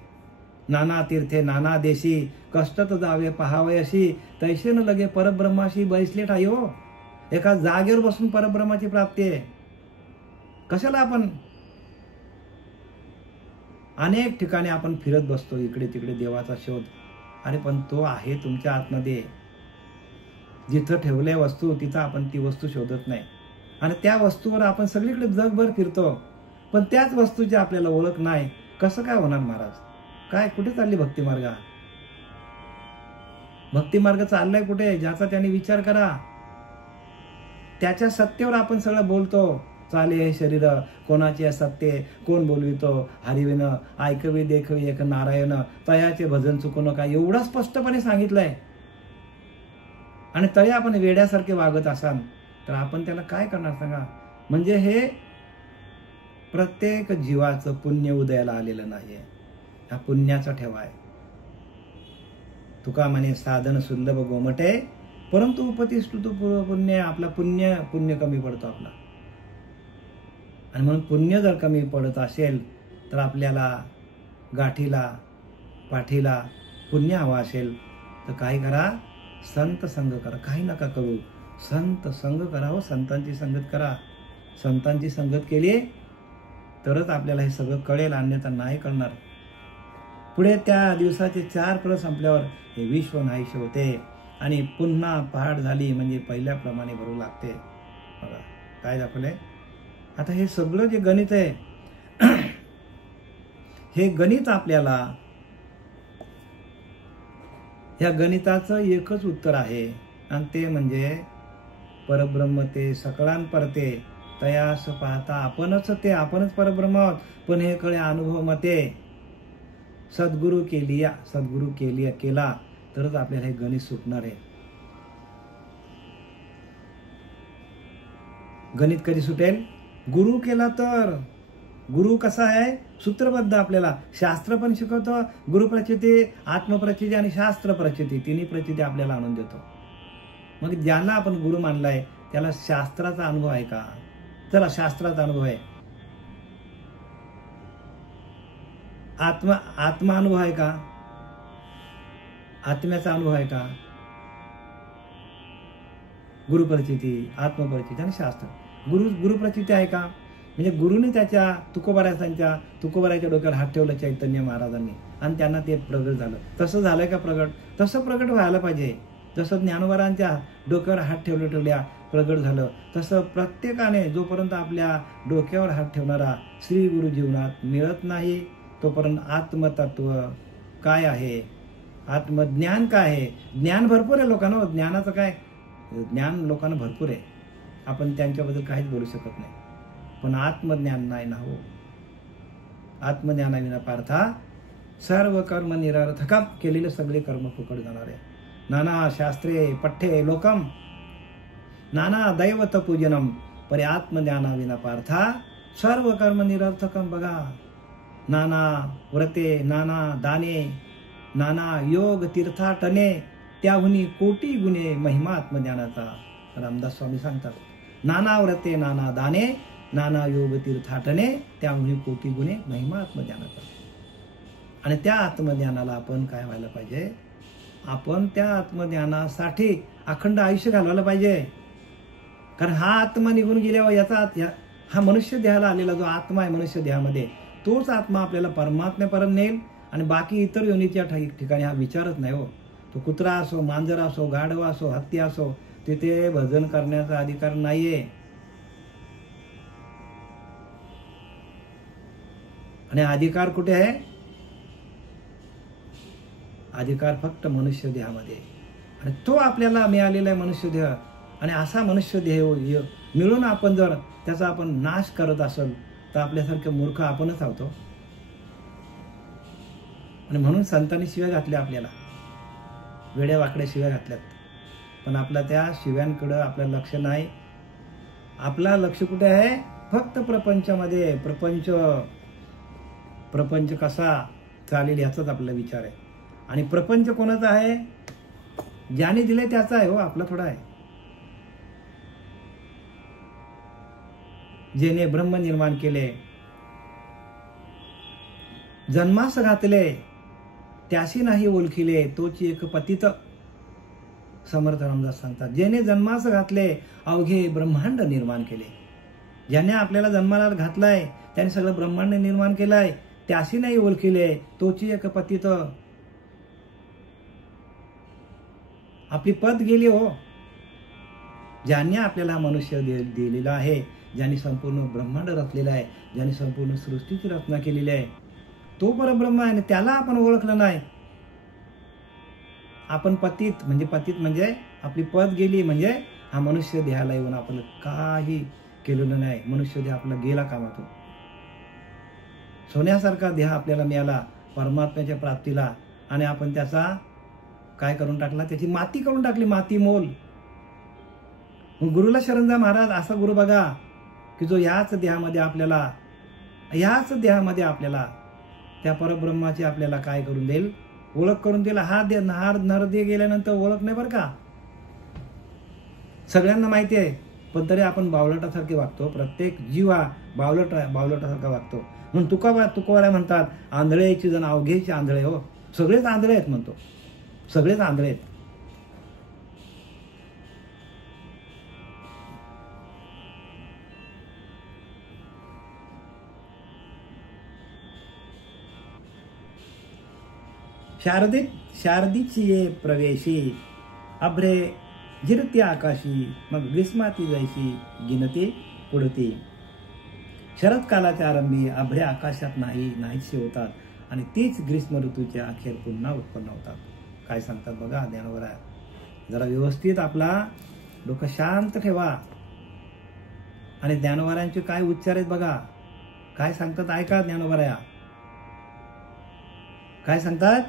नाना तीर्थे नाना देशी, कष्टत जावे पहावे अशी, तैसे न लगे परब्रह्माशी बैसले ठाई हो. एका जागेवर बसून परब्रह्माची प्राप्ती आहे. कशाला आपण अनेक ठिकाणी आपण फिरत बसतो, इकडे तिकडे देवाचा शोध. अरे पण तो आहे तुमच्या आतमध्ये. जिथं ठेवल्या वस्तू तिथं आपण ती वस्तू शोधत नाही, आणि त्या वस्तूवर आपण सगळीकडे जगभर फिरतो, पण त्याच वस्तूची आपल्याला ओळख नाही. कसं काय होणार महाराज? काय कुठे चालली भक्तिमार्ग? भक्तिमार्ग चाललाय कुठे? ज्याचा त्याने विचार करा. त्याच्या सत्तेवर आपण सगळं बोलतो. चाले हे शरीर कोणाचे सत्य, कोण बोलवितो हरिविन, ऐकवी देखवी एक नारायण, तयाचे भजन चुकू नका, एवढं स्पष्टपणे सांगितलंय. आणि तरी आपण वेड्यासारखे वागत असाल तर आपण त्याला काय करणार सांगा? म्हणजे हे प्रत्येक जीवाचं पुण्य उदयाला आलेलं नाहीये, हा पुण्याचा ठेवा आहे. तुका म्हणे साधन सुलभ गोमटे, परंतु उपतिष्ठित पुण्य. आपला पुण्य कमी पडतो आपला. आणि म्हणून पुण्य जर कमी पडत असेल तर आपल्याला गाठीला पाठीला पुण्य हवा असेल तर काय करा? संत संग करा. काही नका करू, संत संग करा हो, संतांची संगत करा. संतांची संगत केली तरच आपल्याला हे सगळं कळेल, अन्यथा नाही कळणार. पुढे त्या दिवसाचे 4 फळं संपल्यावर हे विश्व नाहीसे होते आणि पुन्हा पहाट झाली म्हणजे पहिल्याप्रमाणे भरू लागते. बघा काय दाखवलंय. आता हे सगळं जे गणित आहे हे गणित आपल्याला, या गणिताचं एकच उत्तर आहे, आणि ते म्हणजे परब्रह्म ते सकळांपरते, तयास पाहता आपणच ते, आपणच परब्रह्म आहोत. पण हे कळे अनुभव मते सद्गुरु केला तरच आपल्याला हे गणित सुटणार आहे. गणित कधी सुटेल? गुरु केला तर. गुरु कसा आहे? सूत्रबद्ध. आपल्याला शास्त्र पण शिकवतो. गुरुप्रचिती, आत्मप्रचिती आणि शास्त्र प्रचिती, तिन्ही प्रचिती आपल्याला आणून देतो. मग ज्याला आपण गुरु मानलाय त्याला शास्त्राचा अनुभव आहे का? चला, शास्त्राचा अनुभव आहे. आत्मा अनुभव आहे का? आत्म्याचा अनुभव आहे का? गुरुप्रचिती, आत्मप्रचिती आणि शास्त्र. गुरुप्रचिती आहे का? म्हणजे गुरुने त्याच्या तुकोबाराच्या डोक्यावर हात ठेवला चैतन्य महाराजांनी आणि त्यांना ते प्रगट झालं. तसं झालंय का प्रगट? तसं प्रगट व्हायला पाहिजे. जसं ज्ञानोबारांच्या डोक्यावर हात ठेवल्या प्रगट झालं, तसं प्रत्येकाने जोपर्यंत आपल्या डोक्यावर हात ठेवणारा श्री गुरु जीवनात मिळत नाही तोपर्यंत आत्मतत्व काय आहे, आत्मज्ञान काय आहे. ज्ञान भरपूर आहे लोकांना, ज्ञानाचं काय, ज्ञान लोकांना भरपूर आहे, आपण त्यांच्याबद्दल काहीच बोलू शकत नाही. पण आत्मज्ञान नाही ना हो. आत्मज्ञानाविना पार्था सर्व कर्म निरर्थकम, केलेले सगळे कर्म फुकट जाणार आहे. नाना शास्त्रे पठ्ठे लोकम नाना दैवत पूजनम, परे आत्मज्ञानाविना पार्था सर्व कर्म निरर्थकम. बघा, नाना व्रते, नाना दाने, नाना योग तीर्थाटने, त्याहुनी कोटी गुणे महिमा आत्मज्ञानाचा. रामदास स्वामी सांगतात, नाना व्रते, नाना दाने, नाना योग तीर्थाटने, त्याहुनी कोटी गुणे महिमा आत्मज्ञानाचा. आणि त्या आत्मज्ञानाला आपण काय व्हायला पाहिजे? आपण त्या आत्मज्ञानासाठी अखंड आयुष्य घालवायला पाहिजे. कारण हा आत्मा निघून गेल्यावर हा मनुष्य देहाला आलेला जो आत्मा आहे मनुष्य देहामध्ये, तोच आत्मा आपल्याला परमात्म्यापर्यंत नेईल. आणि बाकी इतर योनीच्या ठिकाणी हा विचारच नाही हो. तो कुत्रा असो, मांजर असो, गाढवा असो, हत्ती असो, तिथे भजन करण्याचा अधिकार नाहीये. आणि अधिकार कुठे आहे? अधिकार फक्त मनुष्य देहामध्ये. आणि तो आपल्याला मिळालेला आहे मनुष्य देह. आणि असा मनुष्य देह मिळून आपण जर त्याचा आपण नाश करत असेल तर आपल्यासारखे मूर्ख आपणच आहोत. आणि म्हणून संतांनी शिव्या घातल्या आपल्याला, वेड्या वाकड्या शिव्या घातल्यात. पण आपला त्या शिव्यांकडं आपलं लक्ष नाही. आपला लक्ष कुठे आहे? फक्त प्रपंचामध्ये. प्रपंच कसा चालेल याचाच आपला विचार आहे. आणि प्रपंच कोणाचा आहे? ज्याने दिले त्याचा आहे हो, आपला थोडा आहे. जेने ब्रह्म निर्माण केले, जन्मास घातले, त्याशी नाही ओळखिले, तोची एक पतित. समर्थ रामदास सांगतात, जेने जन्मास घातले अवघे ब्रह्मांड निर्माण केले. ज्याने आपल्याला जन्माला घातलाय त्याने सगळं ब्रह्मांड निर्माण केलंय, त्याशी नाही ओळखिले, तोची एक पतित. आपली पत गेली हो. ज्याने आपल्याला मनुष्य दिलेला आहे, ज्याने संपूर्ण ब्रह्मांड रचलेला आहे, ज्याने संपूर्ण सृष्टीची रचना केलेली आहे, तो परब्रह्म आहे. त्याला आपण ओळखलं नाही. आपण पतित म्हणजे आपली पत गेली. म्हणजे हा मनुष्य देहाला येऊन आपण काही केलेलं नाही. मनुष्य देह आपला गेला कामातून. सोन्यासारखा देह आपल्याला मिळाला परमात्म्याच्या प्राप्तीला, आणि आपण त्याचा काय करून टाकला? त्याची माती करून टाकली, माती मोल. मग गुरुला शरण जा महाराज. असा गुरु बघा की जो याच देहामध्ये आपल्याला त्या परब्रह्माची आपल्याला काय करून देईल? ओळख करून देईल. हा नरदेह गेल्यानंतर ओळख नाही बरं का. सगळ्यांना माहिती आहे, पण तरी आपण बावलटासारखे वागतो. प्रत्येक जीव हा बावलटासारखा वागतो. म्हणून तुकोबारा म्हणतात, आंधळेची जण अवघेची आंधळे हो. सगळेच आंधळे आहेत म्हणतो, सगळेच आंधळे आहेत. शारदीची ये प्रवेशी अभ्रे झिरती आकाशी, मग ग्रीष्माती जैशी गिनती पुढती. शरदकालाच्या आरंभी अभ्रे आकाशात नाहीशी होतात, आणि तीच ग्रीष्म ऋतूच्या अखेर पुन्हा उत्पन्न होतात. काय सांगतात बघा ज्ञानोबा. जरा व्यवस्थित आपला डोकं शांत ठेवा. आणि ज्ञानोबारांचे काय उच्चार आहेत बघा. काय सांगतात ऐका ज्ञानोबा. काय सांगतात?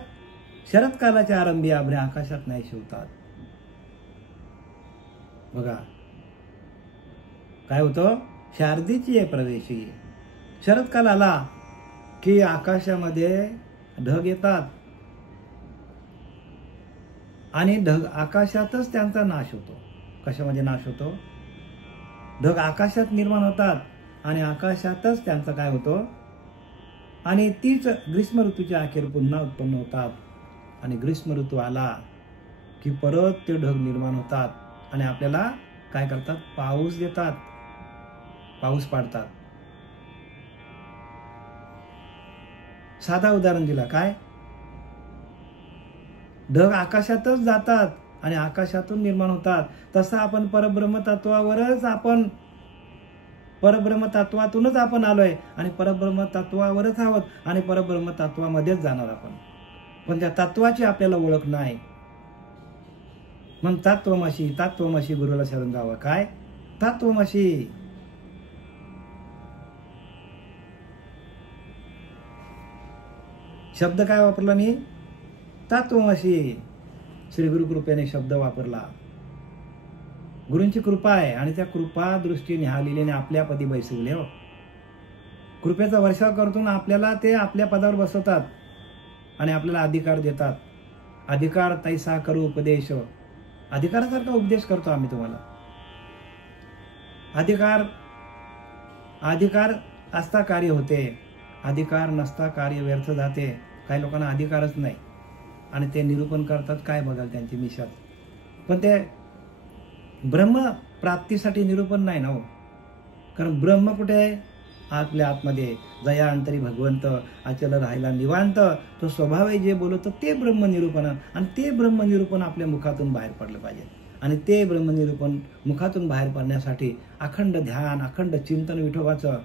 शरदकालाच्या आरंभी अभ्रे आकाशात नाहीशी होतात. बघा काय होतं? शारदीची आहे प्रवेशी. शरदकाल आला की आकाशामध्ये ढग येतात, आणि ढग आकाशातच त्यांचा नाश होतो. कशामध्ये नाश होतो? ढग आकाशात निर्माण होतात आणि आकाशातच त्यांचा काय होतो? आणि तीच ग्रीष्म ऋतूच्या अखेर पुन्हा उत्पन्न होतात. आणि ग्रीष्म ऋतू आला की परत ते ढग निर्माण होतात आणि आपल्याला काय करतात? पाऊस देतात, पाऊस पाडतात. साधा उदाहरण दिला. काय? ढग आकाशातच जातात आणि आकाशातून निर्माण होतात. तसं आपण परब्रह्म तत्वातूनच आपण आलोय आणि परब्रह्म तत्वावरच आहोत आणि परब्रह्म तत्वामध्येच जाणार आपण. पण त्या तत्वाची आपल्याला ओळख नाही. मग तत्वमसी गुरुला शरण जावं. काय? तत्वमसी. शब्द काय वापरला मी? तत्वमसी. श्री गुरु कृपेने शब्द वापरला. गुरूंची कृपा आहे आणि त्या कृपा दृष्टीने हा लिलेने आपल्या पदी बैसवले हो. कृपेचा वर्षाव करतून आपल्याला ते आपल्या पदावर बसवतात आणि आपल्याला अधिकार देतात. अधिकार तैसा करू उपदेश. अधिकारासारखा उपदेश करतो आम्ही तुम्हाला. अधिकार असता कार्य होते, अधिकार नसता कार्य व्यर्थ जाते. काही लोकांना अधिकारच नाही आणि ते निरूपण करतात. काय बघाल त्यांची मिशात. पण ते ब्रह्म प्राप्तीसाठी निरूपण नाही ना हो. कारण ब्रह्म कुठे आहे? आपल्या आतमध्ये जया अंतरी भगवंत अचल राहिला निवांत. तो स्वभाव आहे जे बोलतो ते ब्रह्मनिरूपण, आणि ते ब्रह्मनिरूपण आपल्या मुखातून बाहेर पडलं पाहिजे. आणि ते ब्रह्मनिरूपण मुखातून बाहेर पडण्यासाठी अखंड ध्यान, अखंड चिंतन विठोबाचं,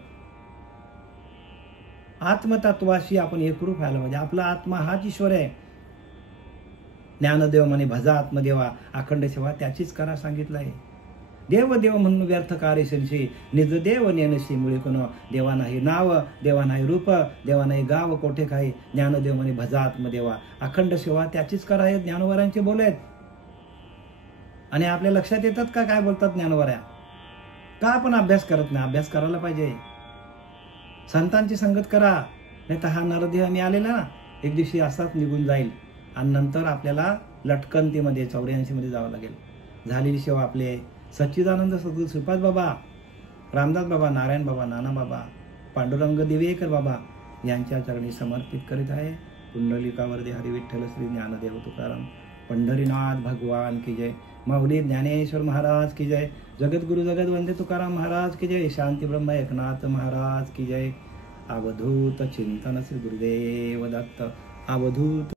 आत्मतत्वाशी आपण एकरूप व्हायला पाहिजे. आपला आत्मा हाच ईश्वर आहे. ज्ञानदेव म्हणे भजा आत्मदेवा, अखंड सेवा त्याचीच करा सांगितलं आहे. देव देव म्हणून व्यर्थ कार्यशनशी, निज देव नेनशी मुळे कोण. देवा नाही नाव, देवा नाही रूप, देवा नाही गाव कोठे काही. ज्ञानदेव म्हणे भजा आत्मदेवा, अखंड सेवा त्याचीच करा हे ज्ञानवरांचे बोल आहेत. आणि आपल्या लक्षात येतात का काय बोलतात ज्ञानवऱ्या? का आपण अभ्यास करत नाही? अभ्यास करायला पाहिजे. संतांची संगत करा, नाही तर हा नरदेह मी आलेला ना एक दिवशी असाच निघून जाईल, आणि नंतर आपल्याला लटकंतीमध्ये 84 मध्ये जावं लागेल. झालेली सेवा आपले सच्चिदानंद सद्गुरू श्रीपाद बाबा, रामदास बाबा, नारायण बाबा, नाना बाबा, पांडुरंग दिवेकर बाबा यांच्या चरणी समर्पित करीत आहे. पुंडलिकावरती हरी विठ्ठल श्री ज्ञानदेव तुकाराम पंढरीनाथ भगवान की जय. माऊली ज्ञानेश्वर महाराज की जय. जगद्गुरु जगत वंदे तुकाराम महाराज की जय. शांती ब्रह्म एकनाथ महाराज की जय. अवधूत चिंतन श्री गुरुदेव दत्त. अवधूत